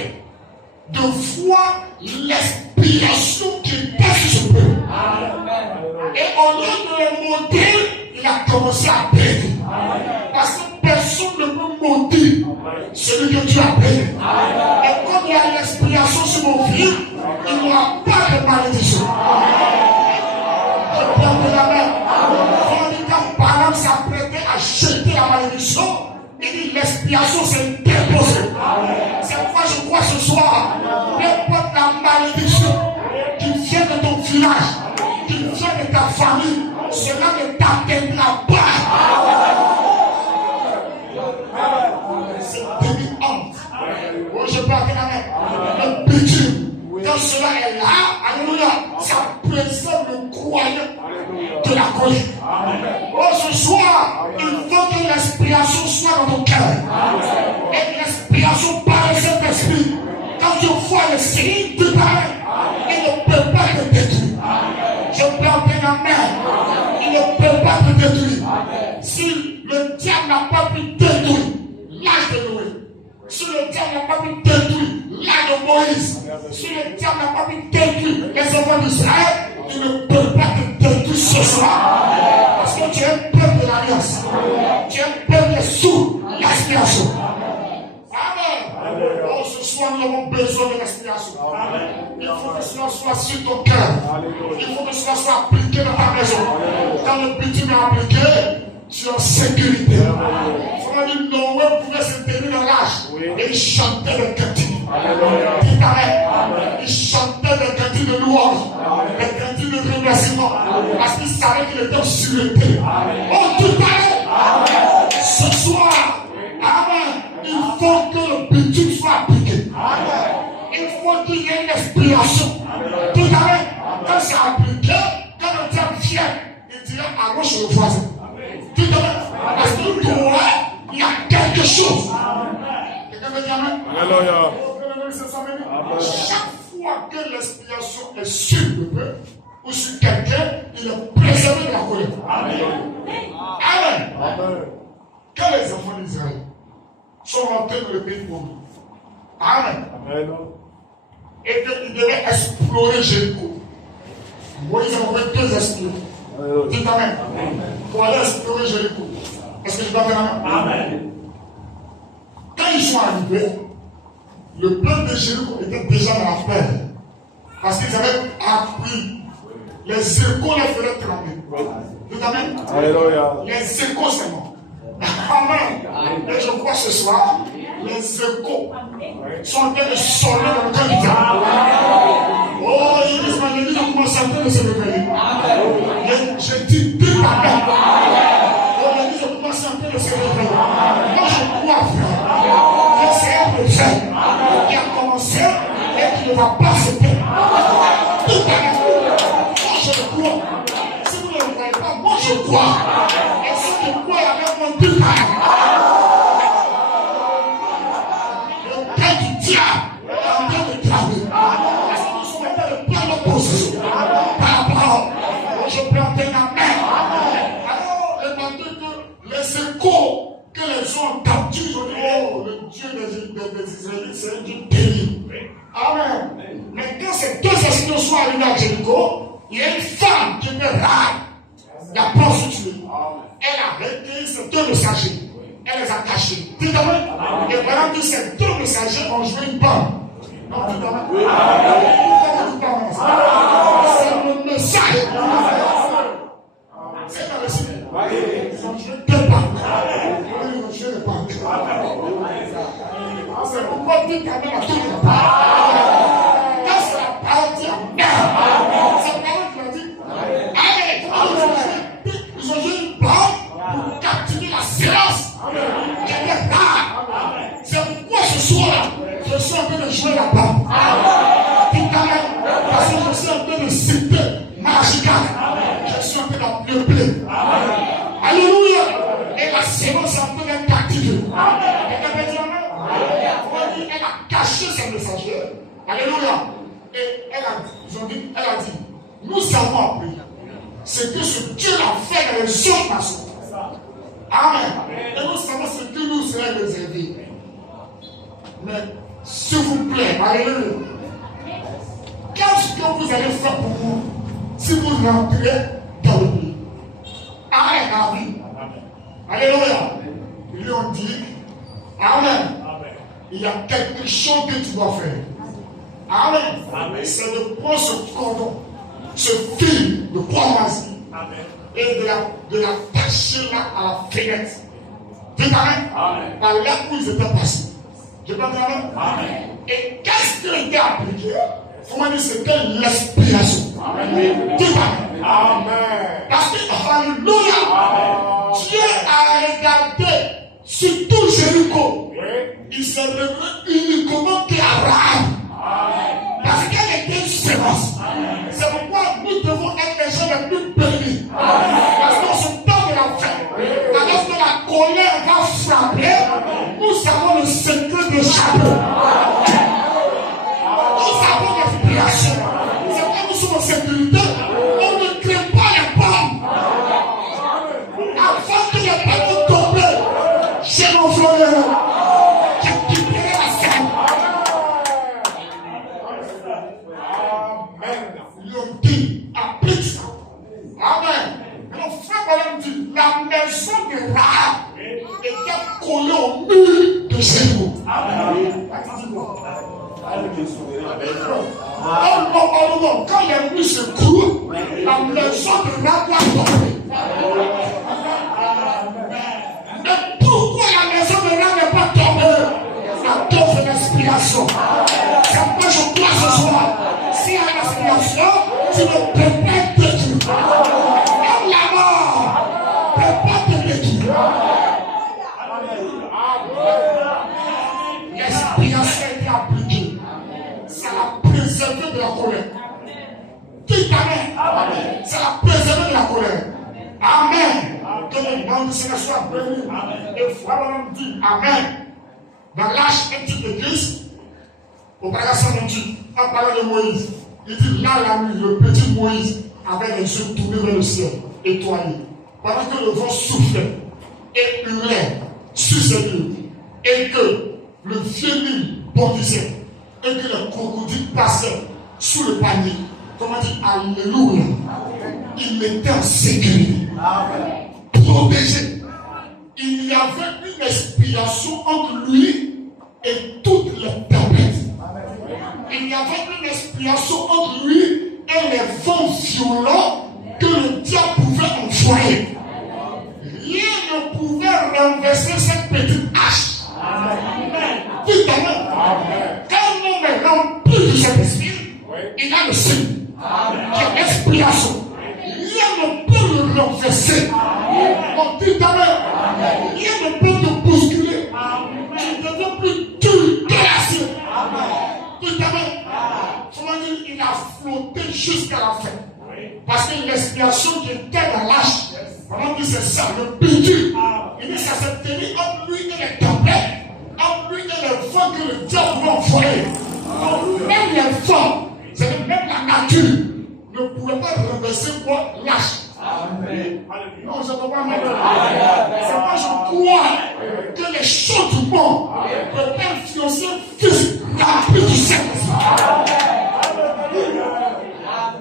de voir l'expiation qui était sur ce peuple. Et au lieu de le maudire, il a commencé à bénir. Parce que personne ne peut maudire celui que Dieu a béni. Et comme il y a l'expiation sur mon vie, il n'y aura pas de malédiction. Je peux dire la main. Quand Balaam s'apprêtait à jeter la malédiction, il dit l'expiation s'est déposée. C'est pourquoi je crois ce soir, n'importe la malédiction qui vient de ton village, qui vient de ta famille, cela ne t'atteindra pas. C'est demi-honte. Oh, je peux appeler la main. Le bitume. Quand cela est là, alléluia, ça préserve le croyant de la colère. Oh, ce soir, il faut que l'expiation soit dans ton cœur. Et l'expiation par le Saint-Esprit. Quand tu vois le Seigneur te parler, il ne peut pas te détruire. Je peux appeler la main. Il ne peut pas te détruire. Si le diable n'a pas pu détruire l'âge de Noé, si le diable n'a pas pu détruire l'âge de Moïse, si le diable n'a pas pu détruire les enfants d'Israël, Il ne peut pas te détruire ce soir. Parce que tu es un peuple de l'alliance. Tu es un peuple sous l'aspiration. Amen. Oh, ce soir, nous avons besoin de l'aspiration. Il faut que cela soit sur ton cœur. Il faut que cela soit appliqué dans ta maison. Quand le bitume est appliqué, tu es en sécurité. Comment dire, Noé pouvait se tenir dans l'âge et il chantait le cantique. Il chantait des cantiques de louange, des cantiques de remerciement, parce qu'il savait qu'il était en sûreté. Oh, tout à l'heure, ce soir, amen, il faut que le bitume soit appliqué. Il faut qu'il y ait une expiration. Tout à l'heure, quand c'est appliqué, quand le diable vient, il dira allons chez le voisin. Tout à l'heure, parce que toi, il y a quelque chose. Quelqu'un veut dire amen? Alléluia. Chaque fois que l'expiation est sur le peuple ou sur quelqu'un, il est préservé de la colère. Amen. Quand les enfants d'Israël sont rentrés dans le pays pauvre, amen, et qu'ils devaient explorer Jéricho, Moïse a envoyé 2 espions. Dites amen. Pour aller explorer Jéricho. Est-ce que je dois faire amen? Quand ils sont arrivés, le peuple de Jéricho était déjà dans la peur. Parce qu'ils avaient appris. Les échos les feraient trembler. Dites amen. Alléluia. Les échos seulement. Amen. Et je crois ce soir, les échos sont en train de sonner dans le cœur du diable. Oh, l'Église a commencé à de se réveiller. Je dis dites amen. Oh, l'Église a commencé à de se réveiller. Moi je crois, frère, que c'est un prophète qui a commencé et qui ne va pas se perdre. Tout amen. Moi je crois. Si vous ne le croyez pas, moi je crois. Et si je crois avec mon tout amen. Le cœur du diable est en train de travailler. Parce que nous sommes en train de prendre position par la parole. Je prends un amen. Alors, il m'a dit que les échos que les gens capturent, ils ont dit, oh, le Dieu des Israélites, c'est un Dieu terrible. Amen. Mais quand ces 2 espions sont arrivés à Jéricho, il y a une femme qui était rare, la prostituée. Elle a recueilli ces 2 messagers. Elle les a cachés. Dites amen. Et pendant que ces 2 messagers ont joué une bombe. Non, dites amen. C'est le message. C'est dans le ciel. Ils ont joué 2 bandes. Ils ont joué les bandes. C'est pourquoi dites amen à tout le monde. Quand c'est la parole dit amen. C'est la parole qui l'a dit. Amen. Ils ont joué une bombe pour captiver la silence. C'est pourquoi ce soir, je suis en train de jouer la bombe. Dites amen. Parce que je suis en train de citer Magical. Je suis en train d'appeler. Alléluia. Et la séance est en train d'être activée. Quelqu'un peut dire amen? Elle a caché ses messagers. Alléluia. Et ils ont dit, elle a dit, nous avons appris ce que ce Dieu a fait dans les autres nations. Amen. Et nous savons ce que nous serons réservé. Mais, s'il vous plaît, alléluia. Qu'est-ce que vous allez faire pour vous si vous rentrez dans le pays? Amen. Alléluia. Ils lui ont dit, amen. Il y a quelque chose que tu dois faire. Amen. C'est de prendre ce cordon, ce fil de poids et de l'attacher là à la fenêtre. Dites amen. Par là où ils étaient passés. Je peux dire amen. Et qu'est-ce qui était appliqué? Comment dire, c'était l'expiation. Dites amen. Parce que, alléluia, Dieu a regardé sur tout Jéricho. Il s'est révélé uniquement qu'Abraham. Parce qu'elle était une sémence. C'est pourquoi nous devons être les gens les plus bénis. Parce qu'en ce temps de la fin, lorsque la colère va frapper, nous avons le secret de Jacob. Nous avons l'expiration. C'est pourquoi nous sommes en sécurité. On ne crée pas les bombes. Avant que les bombes tombent chez nos frères. Ils ont dit, Quand les nuits se courent, la maison de la doit tomber. Mais pourquoi la maison de la n'est pas tombée? La cause de l'expiation. C'est pourquoi je crois ce soir. S'il y a une expiation, tu ne peux pas être détruit. Même la mort ne peut pas te détruire. L'expiation a été appliquée. Ça l'a préservé de la colère. Dites Amen. Ça l'a préservé de la colère. Amen. Que le nom du Seigneur soit béni. Et Frère dit Amen. Dans l'âge intime de Christ, au paragraphe 128, en parlant de Moïse, il dit là la nuit, le petit Moïse avait les yeux tournés vers le ciel, étoilés, pendant que le vent soufflait et hurlait sur ses lieux, et que le vieux Nil bondissait, et que les crocodiles passaient sous le panier. Comment dire Alléluia. Il était en sécurité, protégé. Il y avait une expiation entre lui et toutes les tempêtes. Il y avait une expiation entre lui et les vents violents que le diable pouvait envoyer. Rien ne pouvait renverser cette petite hache. Dites Amen. Quand un homme est rempli de cet esprit, il a le signe qui est l'expiation. Rien ne peut le renverser. On dit Amen. Rien ne peut te bousculer. Tu ne deviens plus dur que l'acier. Dites Amen. Il a flotté jusqu'à la fin. Parce que l'expiation qui était dans l'âge, on dit c'est ça, le pétu. Il dit ça s'est tenu entre lui et les tempêtes, entre lui et les vents que le diable pouvait envoyer. Donc même les vents, c'est même la nature, ne pouvait pas renverser quoi l'âge. Amen. Non, je ne peux pas m'aider. C'est moi je crois que les choses du monde ne peuvent pas influencer physique la vie du Saint-Esprit.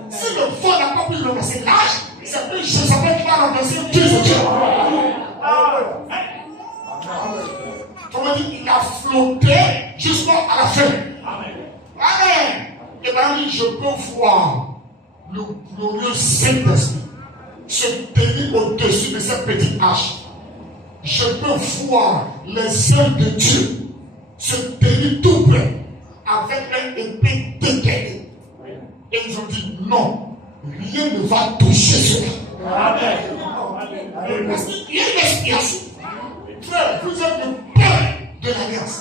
Si le vent n'a pas pu renverser l'âge, c'est que je savais qu'il va renverser Dieu. Comment dire, il a flotté jusqu'à la fin. Amen. Et bien, je peux voir le glorieux Saint-Esprit se tenir au-dessus de cette petite hache. Je peux voir les ailes de Dieu se tenir tout près avec une épée dégainée. Et ils ont dit non, rien ne va toucher cela. Parce qu'il y a une expiation. Frère, vous êtes le peuple de l'alliance.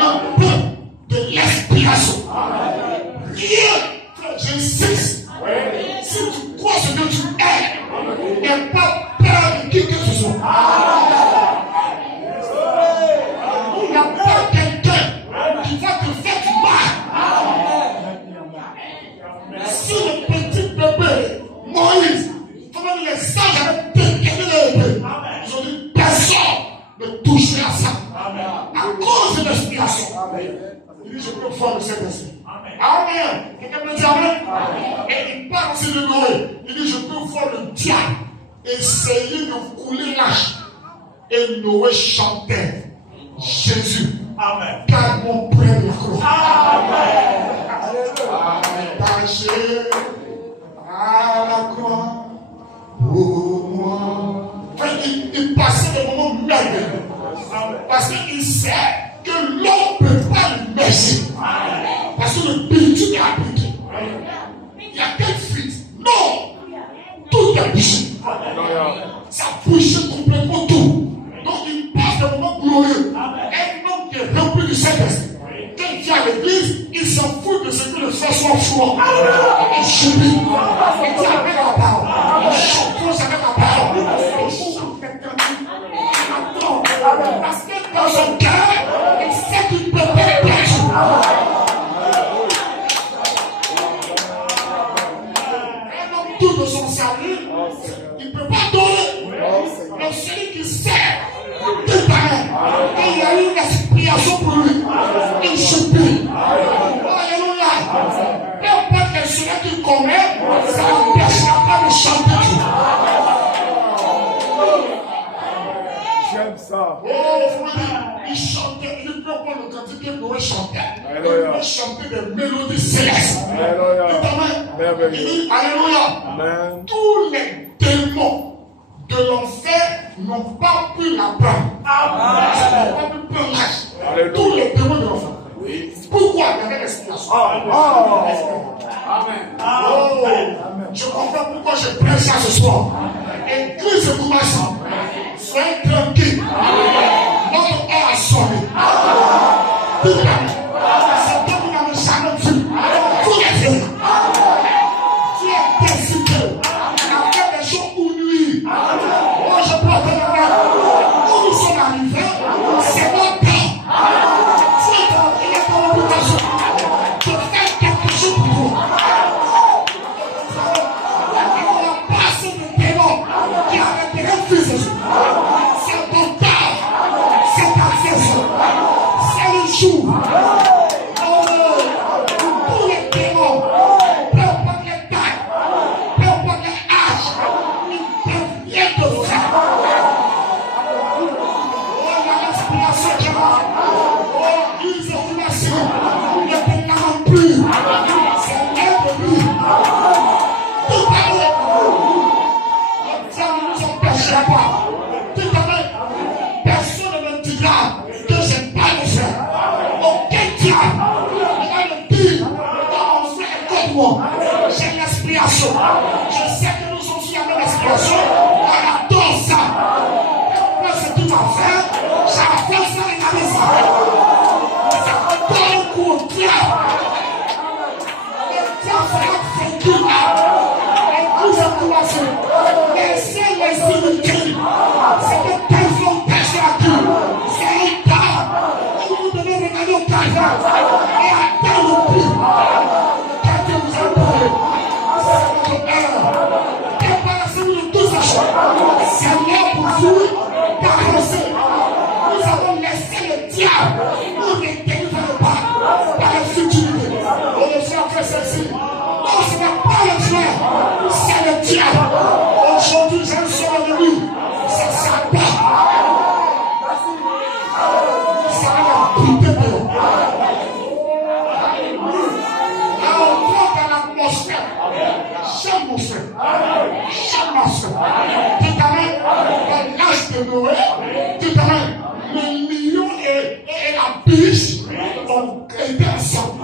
Le peuple de l'expiation. Rien, frère, j'insiste. Si tu crois ce que tu es, n'aie pas peur de qui que ce soit. Il n'y a pas quelqu'un qui va te faire du mal. Si le petit bébé, Moïse, comment les sages avaient dégainé l'épée, ils ont dit personne ne touchera à ça. À cause de l'expiation. Il dit je peux voir le Saint-Esprit. Amen. Quelqu'un peut dire Amen. Et il parle aussi de Noé. Il dit je peux voir le diable essayer de couler l'âge. Et Noé chantait Jésus. Amen. Car mon près de la croix. Amen. Attaché à la croix pour moi. Il passait des moments merveilleux. Parce qu'il sait que l'homme ne peut pas le mercer. Parce que le péché est appliqué. Il y a quelle fuite? Non! Tout est péché. Ça péché complètement tout. Donc il passe des moments glorieux. Un homme qui est rempli du Saint-Esprit. Quand il vient à l'église, il s'en fout de ce que le frère soit froid. Il subit. Il dit avec la parole. Il chante avec la parole. Il chante avec parce que dans son cœur, il sait qu'il peut pas le péché. Un homme tout de son salut, il ne peut pas donner. Donc celui qui sait, tout pareil, il y a eu une expiation pour lui. Il subit. Alléluia. Peu importe les choses qu'il commet, ça n'empêchera pas de chanter Dieu. J'aime ça. Oh, il Il veut chanter des mélodies célestes. Alléluia. Tous les démons de l'enfer n'ont pas pris la part. Ils n'ont pas pu prendre l'âge. Tous les démons de l'enfer. Pourquoi il y avait l'explication? Je comprends pourquoi je prêche ça ce soir. Église de Koumassi, soyez tranquille. Notre heure a sonné. C'est que vous n'avez jamais vu. Vous les avez. Tu es décidé à faire des choses pour nuire. Moi je peux te dire, où nous sommes arrivés, c'est notre temps. Tu es dans ton réputation. Tu fais quelque chose pour toi. Qui avait des refuses. C'est ton temps, c'est ta saison, c'est le jour. Tous les démons, peu importe les tailles, peu importe les âges, ils peuvent rien te faire. Oh, il y a l'inspiration qui va. Oh, ils ont commencé. Ne te lamentent plus. C'est l'air de lui. Tout à l'heure. Personne ne me dira que je n'ai pas de frère. Aucun diable ne va me dire que mon frère est comme moi. J'ai l'inspiration. Je sais que nous sommes sur la même inspiration. On adore ça. Moi, c'est tout à faire. J'ai fait ça et regardez ça. Ça me donne un coup au diable. Le diable sera vaincu là. Et vous êtes commencé. Laissez les inutiles. C'est que personne pêche la queue. C'est un tas. Et vous devez regarder au calvaire et atteindre le but. Car Dieu vous a parlé. C'est votre heure. Débarrassez-vous de tout ça. C'est l'heure pour vous d'avancer. Nous avons laissé le diable nous détruire par la futilité. Et le frère fait ceci. Non, ce n'est pas le frère. C'est le diable. Aujourd'hui, j'ai un seul ennemi. C'est Satan. Ça va couper de l'eau. Là, on voit dans l'atmosphère. J'aime mon frère. J'aime ma soeur. Tout à l'heure, dans l'âge de Noé, tout à l'heure, le lion et la biche ont été ensemble.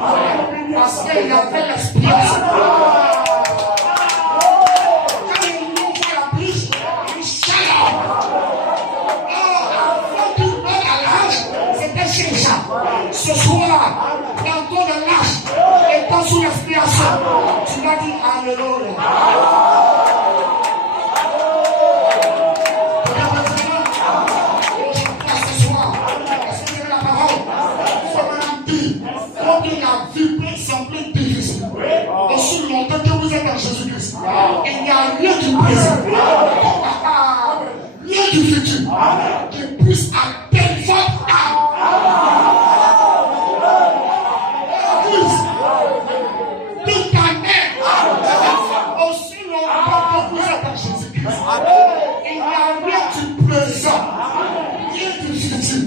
Parce qu'il y avait l'expiration. Ce soir, dans ton lâche, étant sous l'expiration, tu vas dire Alléluia. Ce soir, est-ce que vous avez la parole? Faut me dire, combien la vie peut sembler difficile. Aussi longtemps que vous êtes en Jésus-Christ, il n'y a rien du présent, rien du futur qui puisse atteindre votre âme. Aussi longtemps que vous êtes en Jésus-Christ, il n'y a rien du présent, rien du futur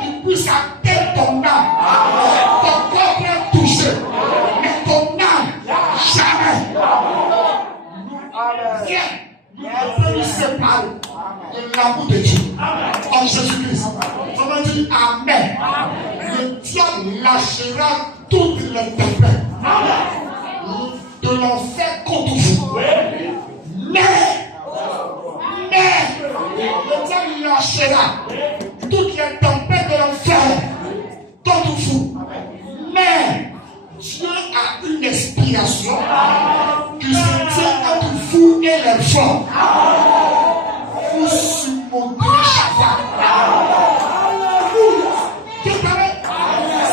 qui puisse atteindre ton âme. Ton corps peut être touché, mais ton âme, jamais. Rien ne peut nous séparer de l'amour de Dieu en Jésus-Christ. On va dire Amen. Le diable lâchera toutes les tempêtes de l'enfer contre vous. Mais le diable lâchera toutes les tempêtes de l'enfer contre vous. Mais Dieu a une expiation qui se tient entre vous et les vents. Vous surmonterez chaque fois.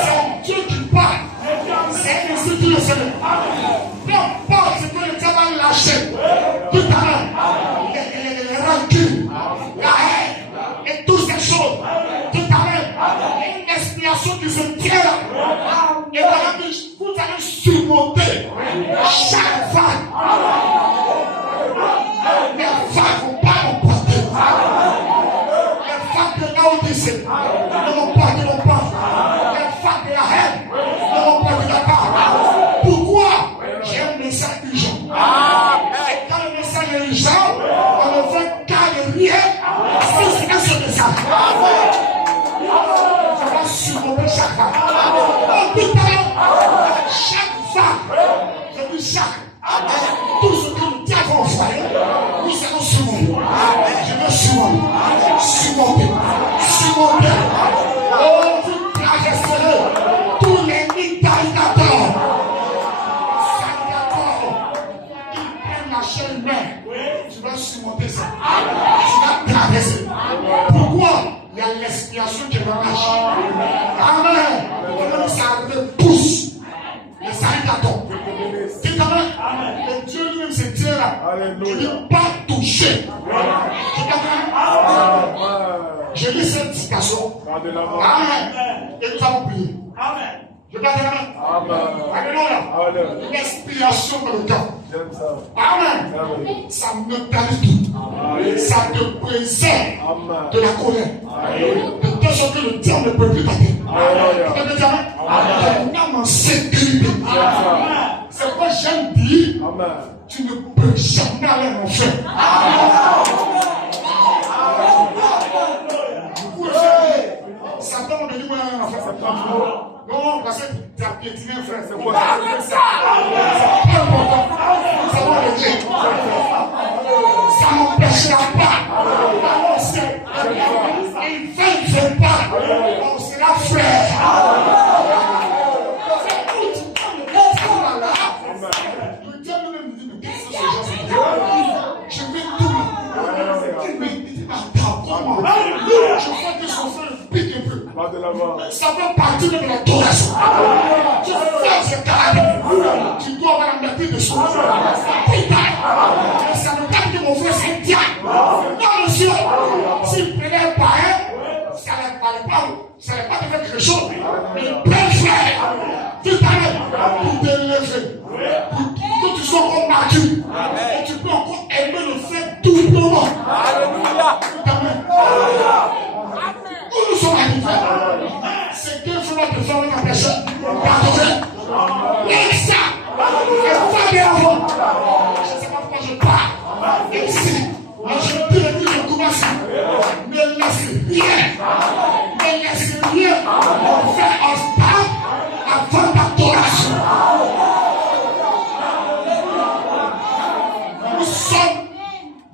C'est Dieu qui parle. C'est ainsi que le Seigneur. Peu importe ce que le diable a lâché tout à l'heure, les rancunes, la haine et toutes ces choses, tout à l'heure, une expiation qui se tient là. Et vous allez surmonter chaque vague. Les vagues Ne m'en pas pas. Pourquoi? J'ai un message urgent. Et quand le message est urgent, on ne fait qu'à rien. Si c'est ce message. Je vais surmonter chaque fois. En tout temps, chaque fois, je dis chaque. Tout ce que le diable a envoyé, nous allons surmonter. Je vais surmonter. Oh, vous traverserez tous les nids d'alligators. Ils prennent la chair humaine. Tu vas surmonter ça. Tu vas traverser. Pourquoi? Il y a l'expiation qui relâche. Amen. Comment ça repousse les alligators. Dites amen. Le Dieu lui-même, c'est Dieu là. Il n'est pas touché. Je lis cette citation. Amen. Et nous allons prier. Amen. Je vais dire amen. Alléluia. L'expiation de le cœur. Amen. Ça neutralise tout. Ça te préserve de la colère. De telle sorte que le diable ne peut plus t'atteindre. Tu peux dire amen. Ton âme en sécurité. C'est pourquoi j'aime dire, tu ne peux jamais aller en enfer. Satan m'a dit, en enfer. Non, parce que tu as piétiné, frère. C'est quoi? C'est pas important. Ça va le dire. Ça n'empêchera pas d'avancer. Il ne fait pas. On sera frère. Je vais tout. Je crois que son frère pique un peu. Ça fait partie de l'adoration. Tu fais ce caractère. Tu dois avoir la maîtrise de soi. Putain. Ça ne veut pas que mon frère c'est diable. Non, monsieur. S'il prenait un païen, ça ne parlait pas. Ça ne pas de quelque chose. Mais le père frère, tout à l'heure, pour t'élever. Pour que tu sois encore mature. Et tu peux encore aimer le frère doublement. Alléluia. Où nous sommes arrivés, c'est qu'un frère de faire une personne pardonner. Laisse ça. Et va bien avant. Je ne sais pas pourquoi je parle. Et ici, je te le dis, je commence. Ne laissez rien faire un pas avant l'adoration. Nous sommes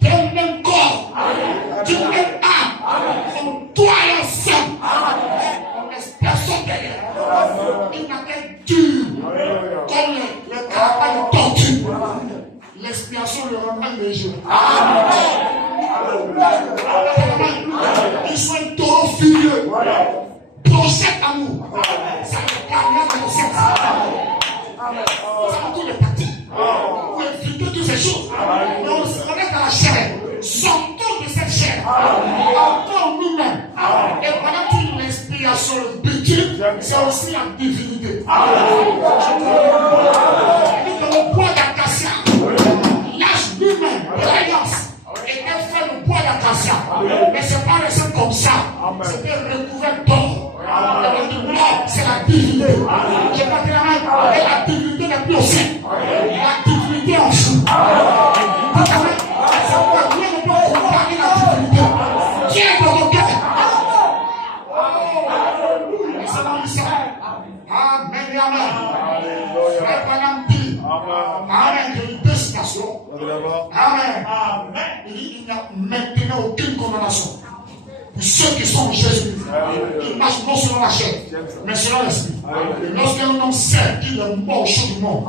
d'un même corps, d'une même âme. On doit aller ensemble. On laisse personne derrière. Il n'a qu'un dur, comme le caractère de tortue. L'expiation le rendra léger. Ils sont un taureau furieux. Projette amour. Ça ne gagne pas de sexe. Ça va tous les partis. Pour éviter toutes ces choses. Mais on est dans la chair. Sortons de cette chair. Encore nous-mêmes. Et pendant toute l'expiation, le bitume, c'est aussi la divinité. Dans le bois d'acacia, l'âge lui-même, l'alliance, était fait de bois d'acacia. Mais ce n'est pas resté comme ça. C'était recouvert d'or. C'est la divinité. Je vais dire et la divinité n'est plus au sein. La divinité en joue. C'est pourquoi rien ne peut comparer la divinité. Dieu est dans nos cœurs. Amen et amen. Frère Branham dit, amen, de deux citations. Amen. Il n'y a maintenant aucune condamnation pour ceux qui sont en Jésus-Christ. Ils marchent non selon la chair, mais selon l'esprit. Lorsqu'un homme sait qu'il est mort au chaud du monde,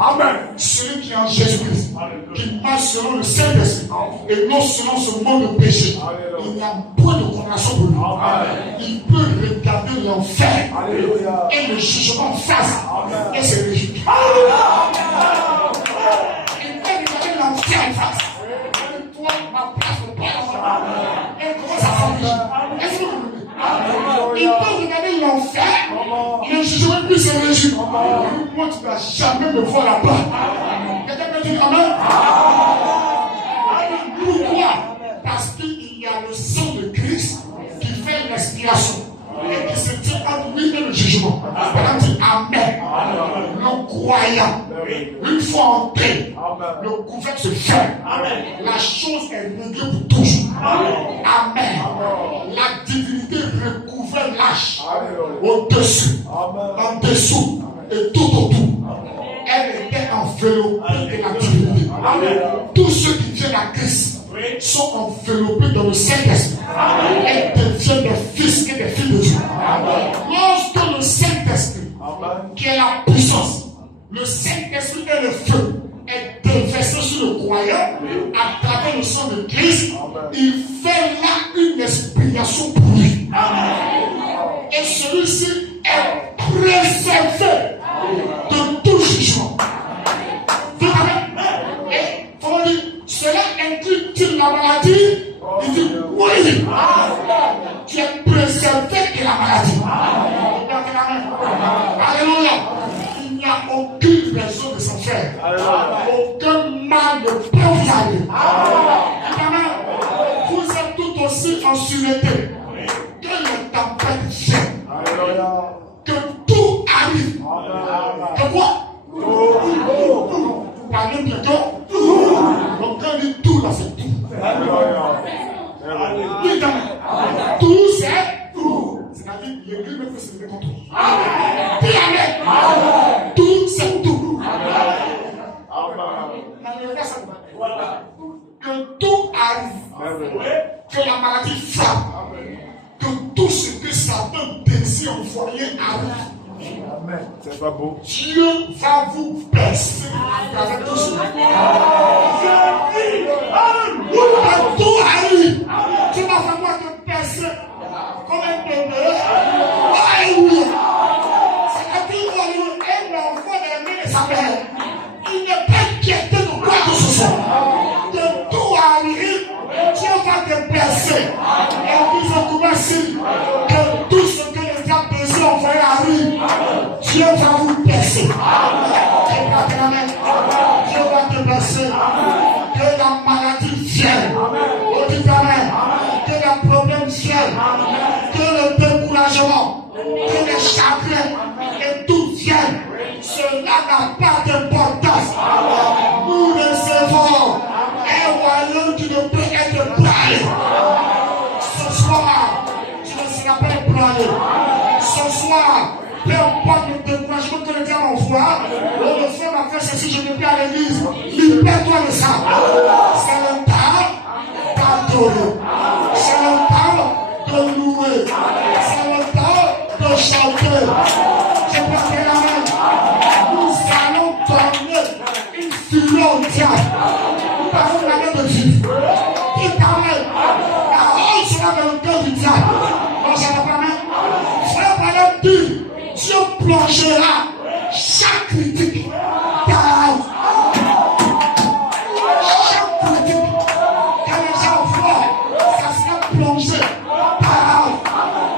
celui qui est en Jésus-Christ, qui marche selon le Saint-Esprit et non selon ce monde de péché, il n'y a point de condamnation pour lui. Il peut regarder l'enfer et le jugement en face et se réjouir. Il peut regarder l'enfer en face. Toi, ma place de Père, et comment ça s'en est-ce que vous comprenez? Il peut regarder l'enfer, le jugement puis se réjouir. Moi, tu ne vas jamais me voir là-bas. Quelqu'un peut dire amen? Pourquoi? Parce qu'il y a le sang de Christ qui fait l'expiation et qui se tient entre lui et le jugement. On dit Amen. Le croyant, une fois entré, le couvercle se ferme. La chose est réglée pour toujours. Amen. La divinité recouvre l'âge au-dessus, en dessous et tout autour. Elle était enveloppée de la divinité. Tous ceux qui viennent à Christ sont enveloppés dans le Saint-Esprit. Elles deviennent des fils et des filles de Dieu. Lorsque le Saint-Esprit, qui est la puissance, le Saint-Esprit est le feu, est déversé sur le croyant à travers le sang de Christ, il fait là une expiation pour lui. Et celui-ci est préservé de tout jugement. Et on dit, cela inclut-il la maladie? Il dit oui. Tu es préservé de la maladie. Alléluia. Il n'y a aucune raison de s'en faire. Aucun mal ne peut vous arriver. Amen. Vous êtes tout aussi en sûreté que les tempêtes viennent. Que tout arrive. Que quoi? Parlez bientôt. Donc quand on dit tout là, c'est tout. Tout c'est tout. C'est-à-dire l'église ne peut se lever contre tout. Tout c'est tout. Que tout arrive. Que la maladie frappe. Que tout ce que Satan désire envoyer arrive. Amen. C'est pas beau. Dieu va vous percer avec tout cela. Quand tout arrive, tu vas savoir te percer comme un bébé. Alléluia. C'est-à-dire qu'un enfant des mains de sa mère, il n'est pas inquiété de quoi que ce soit. Que tout arrive, Dieu va te percer. Et puis je commence que tout ce que les gens désirent envoyer arrive. Dieu va vous percer. Dieu va te percer. Que la maladie vienne. Au Amen. Que les problèmes viennent. Que le découragement, que les chagrins et tout vienne. Cela n'a pas d'importance. Nous recevons un royaume qui ne peut être ébranlé. Ce soir, tu ne seras pas ébranlé. Ce soir, peu importe le découragement que le diable envoie, le frère m'a fait ceci, je ne vais plus à l'église. Libère-toi de ça. C'est le temps d'adorer. C'est le temps de louer. C'est le temps de chanter. Je porterai la main. Nous allons donner une fureur au diable. Nous avons une manière de vivre. Qui t'amène. La honte sera dans le cœur du diable. On s'en va pas main. Frère, madame, dit. Dieu plongera chaque critique dans chaque critique que les gens voient, ça sera plongé dans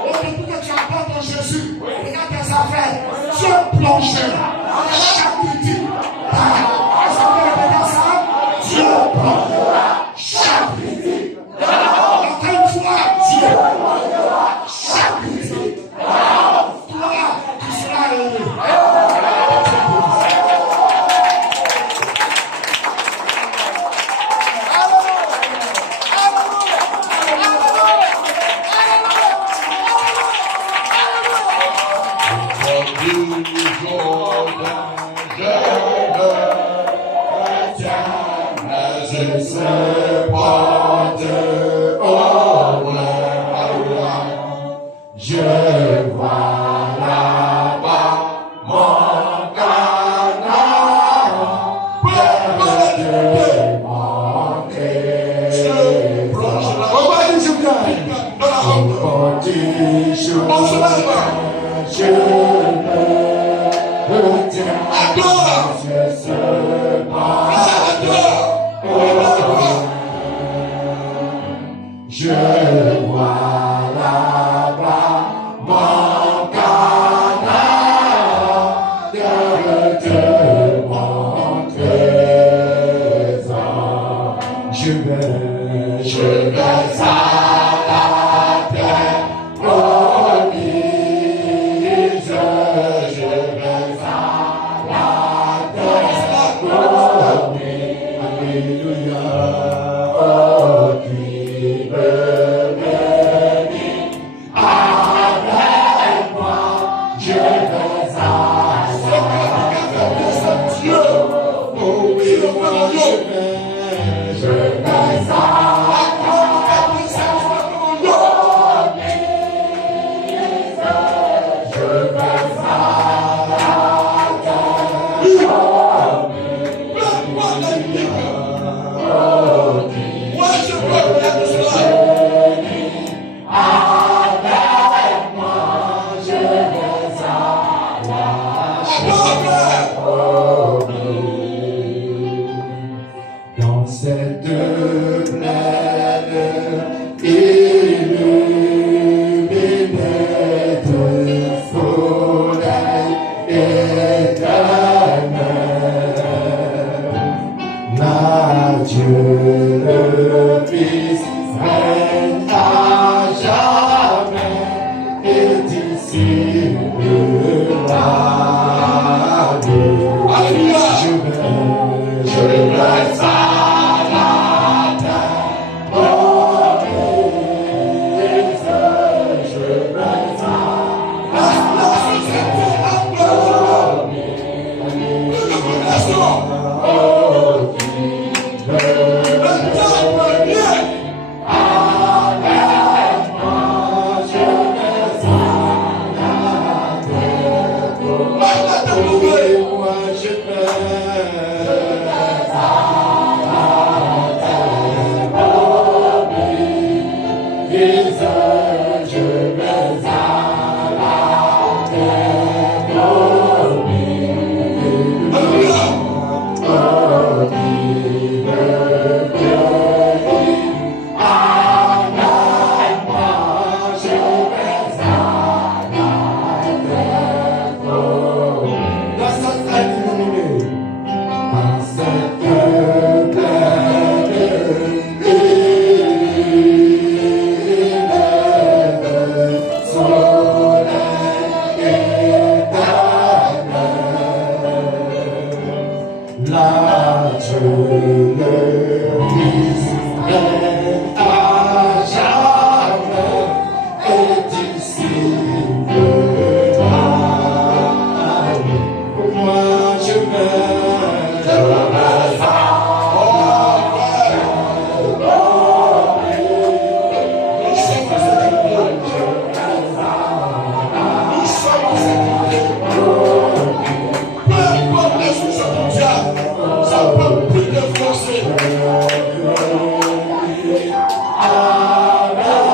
au début que tu apportes en Jésus, regarde tes affaires, Dieu plongera chaque critique dans. Est-ce qu'on peut répéter ça? Dieu plongera chaque critique dans. Encore une fois, Dieu plongera chaque critique dans. Adore. Dans cette plaine illuminée de soleil éternel, là Dieu le Fils règne à jamais, et d'ici le paradis. Je vais à la terre, oh, je vais à la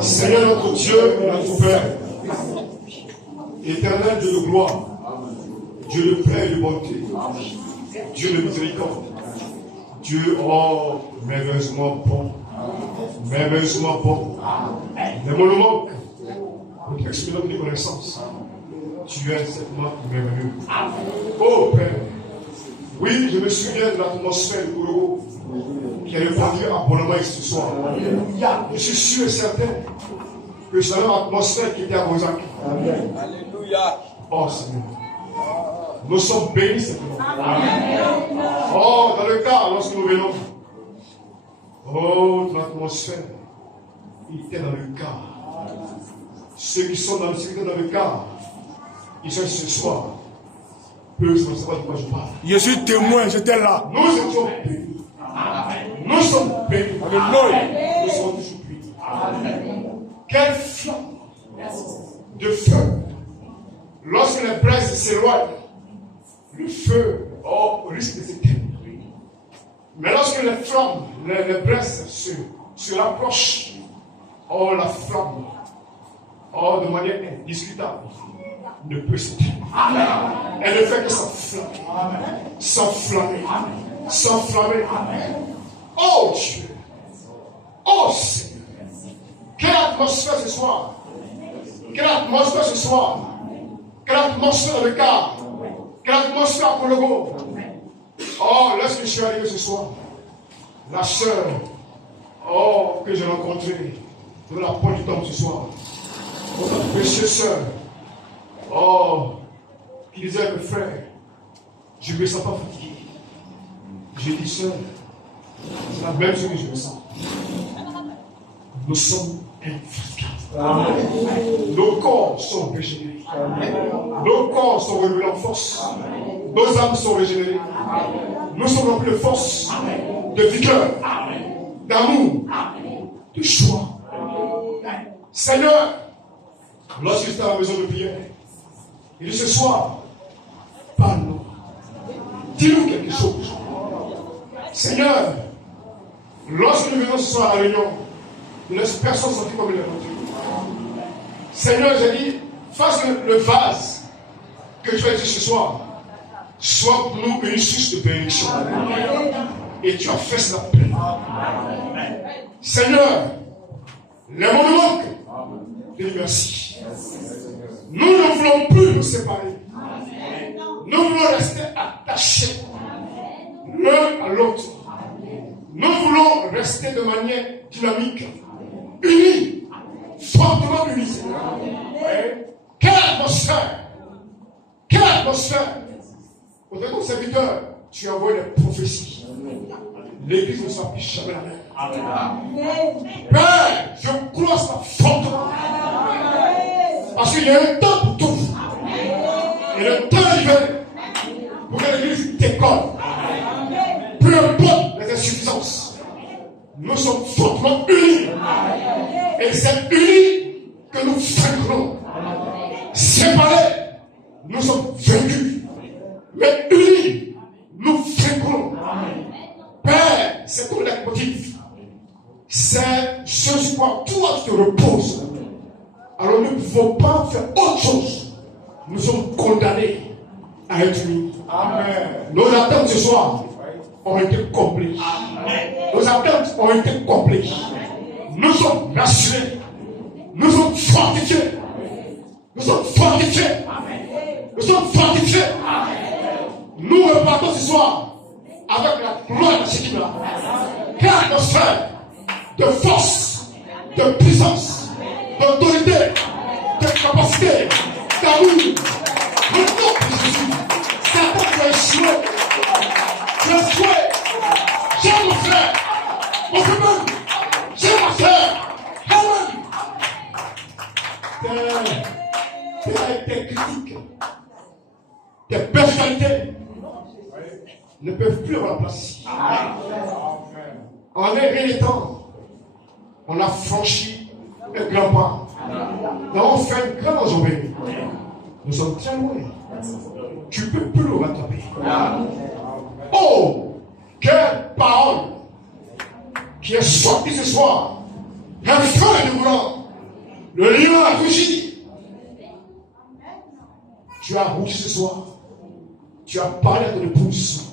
Seigneur notre Dieu, notre Père, éternel Dieu de gloire, Dieu de paix et de bonté, Dieu de miséricorde, Dieu, oh, merveilleusement bon, merveilleusement bon. Les mots nous manquent pour t'exprimer notre reconnaissance. Tu es certainement merveilleux. Oh Père, oui, je me souviens de l'atmosphère de Kourogo qui a répondu abondamment ce soir. Je suis sûr et certain que c'est la même atmosphère qui était à Bozac. Alléluia. Oh Seigneur, nous sommes bénis certainement. Oh, dans le cas, lorsque nous venons, oh, ton atmosphère, il était dans le cas. Ceux qui sont dans le sécurité dans le cas, ils sont ce soir. Peu savoir de quoi je parle. Je suis témoin, j'étais là. Nous étions bénis. Nous sommes bénis. Nous sommes toujours bénis. Quelle flamme de feu. Lorsque les braises s'éloignent, le feu risque de s'éteindre. Mais lorsque les flammes, les braises se rapprochent, la flamme, de manière indiscutable, ne peut s'éteindre. Elle ne fait que s'enflammer. S'enflammer. Oh Dieu. Oh Seigneur. Quelle atmosphère ce soir. Quelle atmosphère ce soir. Quelle atmosphère dans le car. Quelle atmosphère pour le go. Oh, lorsque je suis arrivé ce soir, la sœur, que j'ai rencontrée de la porte du temple ce soir, notre précieuse sœur, qui disait, mes frères, je ne me sens pas fatigué. J'ai dit, sœur, c'est la même chose que je me sens. Nous sommes infatigables. Nos corps sont régénérés. Nos corps sont renouvelés en force. Nos âmes sont régénérées. Nous sommes remplis de force, de vigueur, d'amour, de joie. Seigneur, lorsque j'étais à la maison de prière, il dit ce soir, parle-nous. Dis-nous quelque chose. Seigneur, lorsque nous venons ce soir à la réunion, nous laissons personne sentir comme il est rendu. Seigneur, j'ai dit, fasse le vase que tu as dit ce soir, soit pour nous une source de bénédiction. Et tu as fait cela pleinement. Seigneur, les mots nous manquent. Dis merci. Nous ne voulons plus nous séparer. Nous voulons rester attachés l'un à l'autre. Nous voulons rester de manière dynamique, unis, fortement unis. Quelle atmosphère! Quelle atmosphère! Pour ton serviteur, tu envoies des prophéties. L'église ne sera plus jamais la même. Père, je crois ça fortement. Parce qu'il y a un temps pour tout. le temps est arrivé pour que l'église décolle. Peu importe les insuffisances, nous sommes fortement unis. Et c'est unis que nous vaincrons. Séparés, nous sommes vaincus. Mais unis, nous vaincrons. Père, c'est ton leitmotiv. C'est ce sur quoi toi te reposes. Alors nous ne pouvons pas faire autre chose. Nous sommes condamnés à être unis. Amen. Nos attentes ce soir ont été complètes. Nos attentes ont été complètes. Nous sommes rassurés. Nous sommes fortifiés. Nous sommes fortifiés. Nous sommes fortifiés. Nous repartons ce soir avec la gloire de ce qui-là. Quelle atmosphère de force, de puissance, d'autorité, de capacité, d'amour. Le nom de Jésus. Satan, tu as échoué. Tu as échoué. J'ai mon frère. Mon frère. J'ai ma soeur. Tes critiques, tes personnalités ne peuvent plus avoir la place ici. En un réel temps, on a franchi un grand pas. Nous avons fait un grand enjambé. Nous sommes très loin. Tu ne peux plus le rattraper. Oh, quelle parole qui est sortie ce soir. Un frère de blanc. Le lion a rugi. Tu as rougi ce soir. Tu as parlé à ton épouse.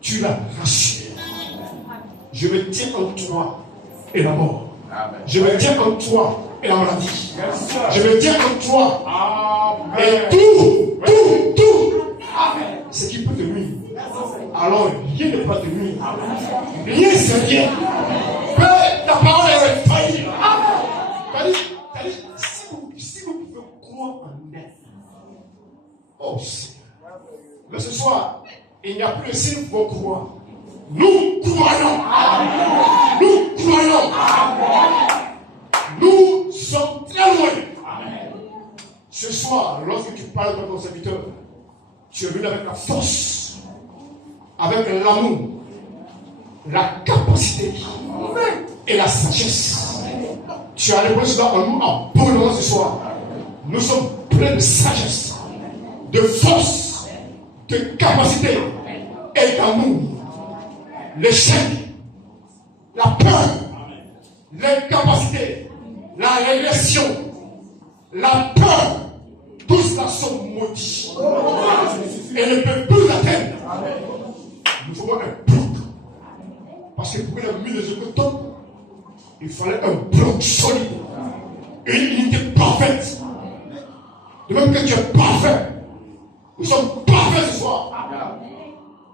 Tu l'as rassurée. Je me tiens entre toi et la mort. Je me tiens entre toi et la maladie. Je me tiens entre toi et tout. Ce qui peut te nuire. Alors rien ne peut te nuire. Rien c'est rien. Père, ta parole est faillie. Si vous pouvez croire en elle. Oh Seigneur. Mais ce soir, il n'y a plus de signe pour croire. Nous croyons. Nous croyons. Nous sommes très loin. Ce soir, lorsque tu parles de ton serviteur, tu es venu avec la force, avec l'amour, la capacité et la sagesse. Tu as déposé cela en nous en abondance ce soir. Nous sommes pleins de sagesse, de force, de capacité et d'amour. L'échec, la peur, l'incapacité, la régression, la peur, tout cela sont maudits et ne peuvent plus atteindre. Nous avons un bloc. Parce que pour que la mine de Jésus tombe, il fallait un bloc solide, une unité parfaite. De même que tu es parfait, nous sommes parfaits ce soir.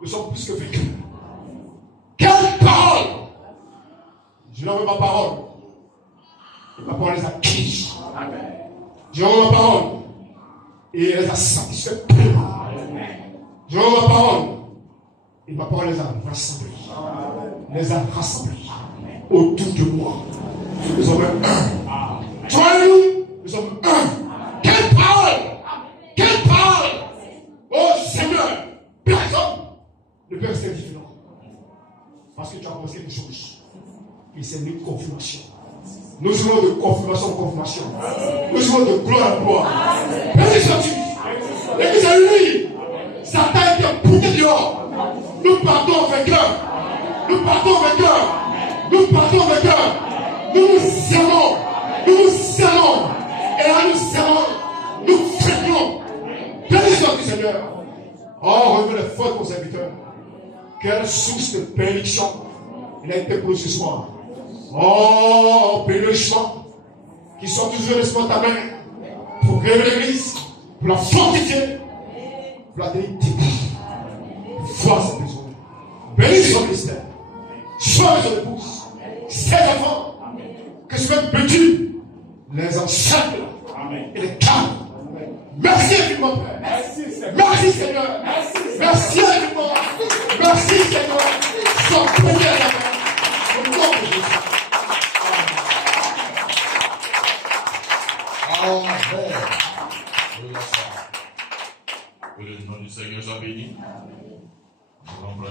Nous sommes plus que vécus. Quelle parole! Je leur ma parole. Ma parole les a acquises. Je leur ma parole. Et elle les a satisfaits pleinement. Je leur ma parole. Et ma parole les a rassemblés. Les a rassemblés autour de moi. Nous sommes un. Joignez-nous. Nous sommes un. Quelle parole! Quelle parole! Oh Seigneur, personne ne peut rester différent. Parce que tu as pensé quelque chose. Et c'est une confirmation. Nous serons de confirmation en confirmation. Nous serons de gloire en gloire. Merci Jésus. L'église est unie. Satan a été bouté dehors. Nous partons vainqueurs. Nous partons vainqueurs. Nous partons vainqueurs. Nous nous serrons. Nous nous serrons. Et là nous serrons. Nous freinons. Merci Seigneur. Oh, revenez les fautes de mon serviteur. Quelle source de bénédiction il a été pour ce soir. Oh, bénédiction qui soit toujours respect ta main pour guérir l'église, pour la fortifier, pour la donner voir ses besoins. Bénis son ministère, sois son épouse, ses enfants, que ce soit petit, les encercle et les calme. Merci infiniment, Père. Merci Seigneur. Merci infiniment. Merci Seigneur. Sois béni à la main. Au nom de Jésus. Amen. le nom du Seigneur soit béni. Nous allons prendre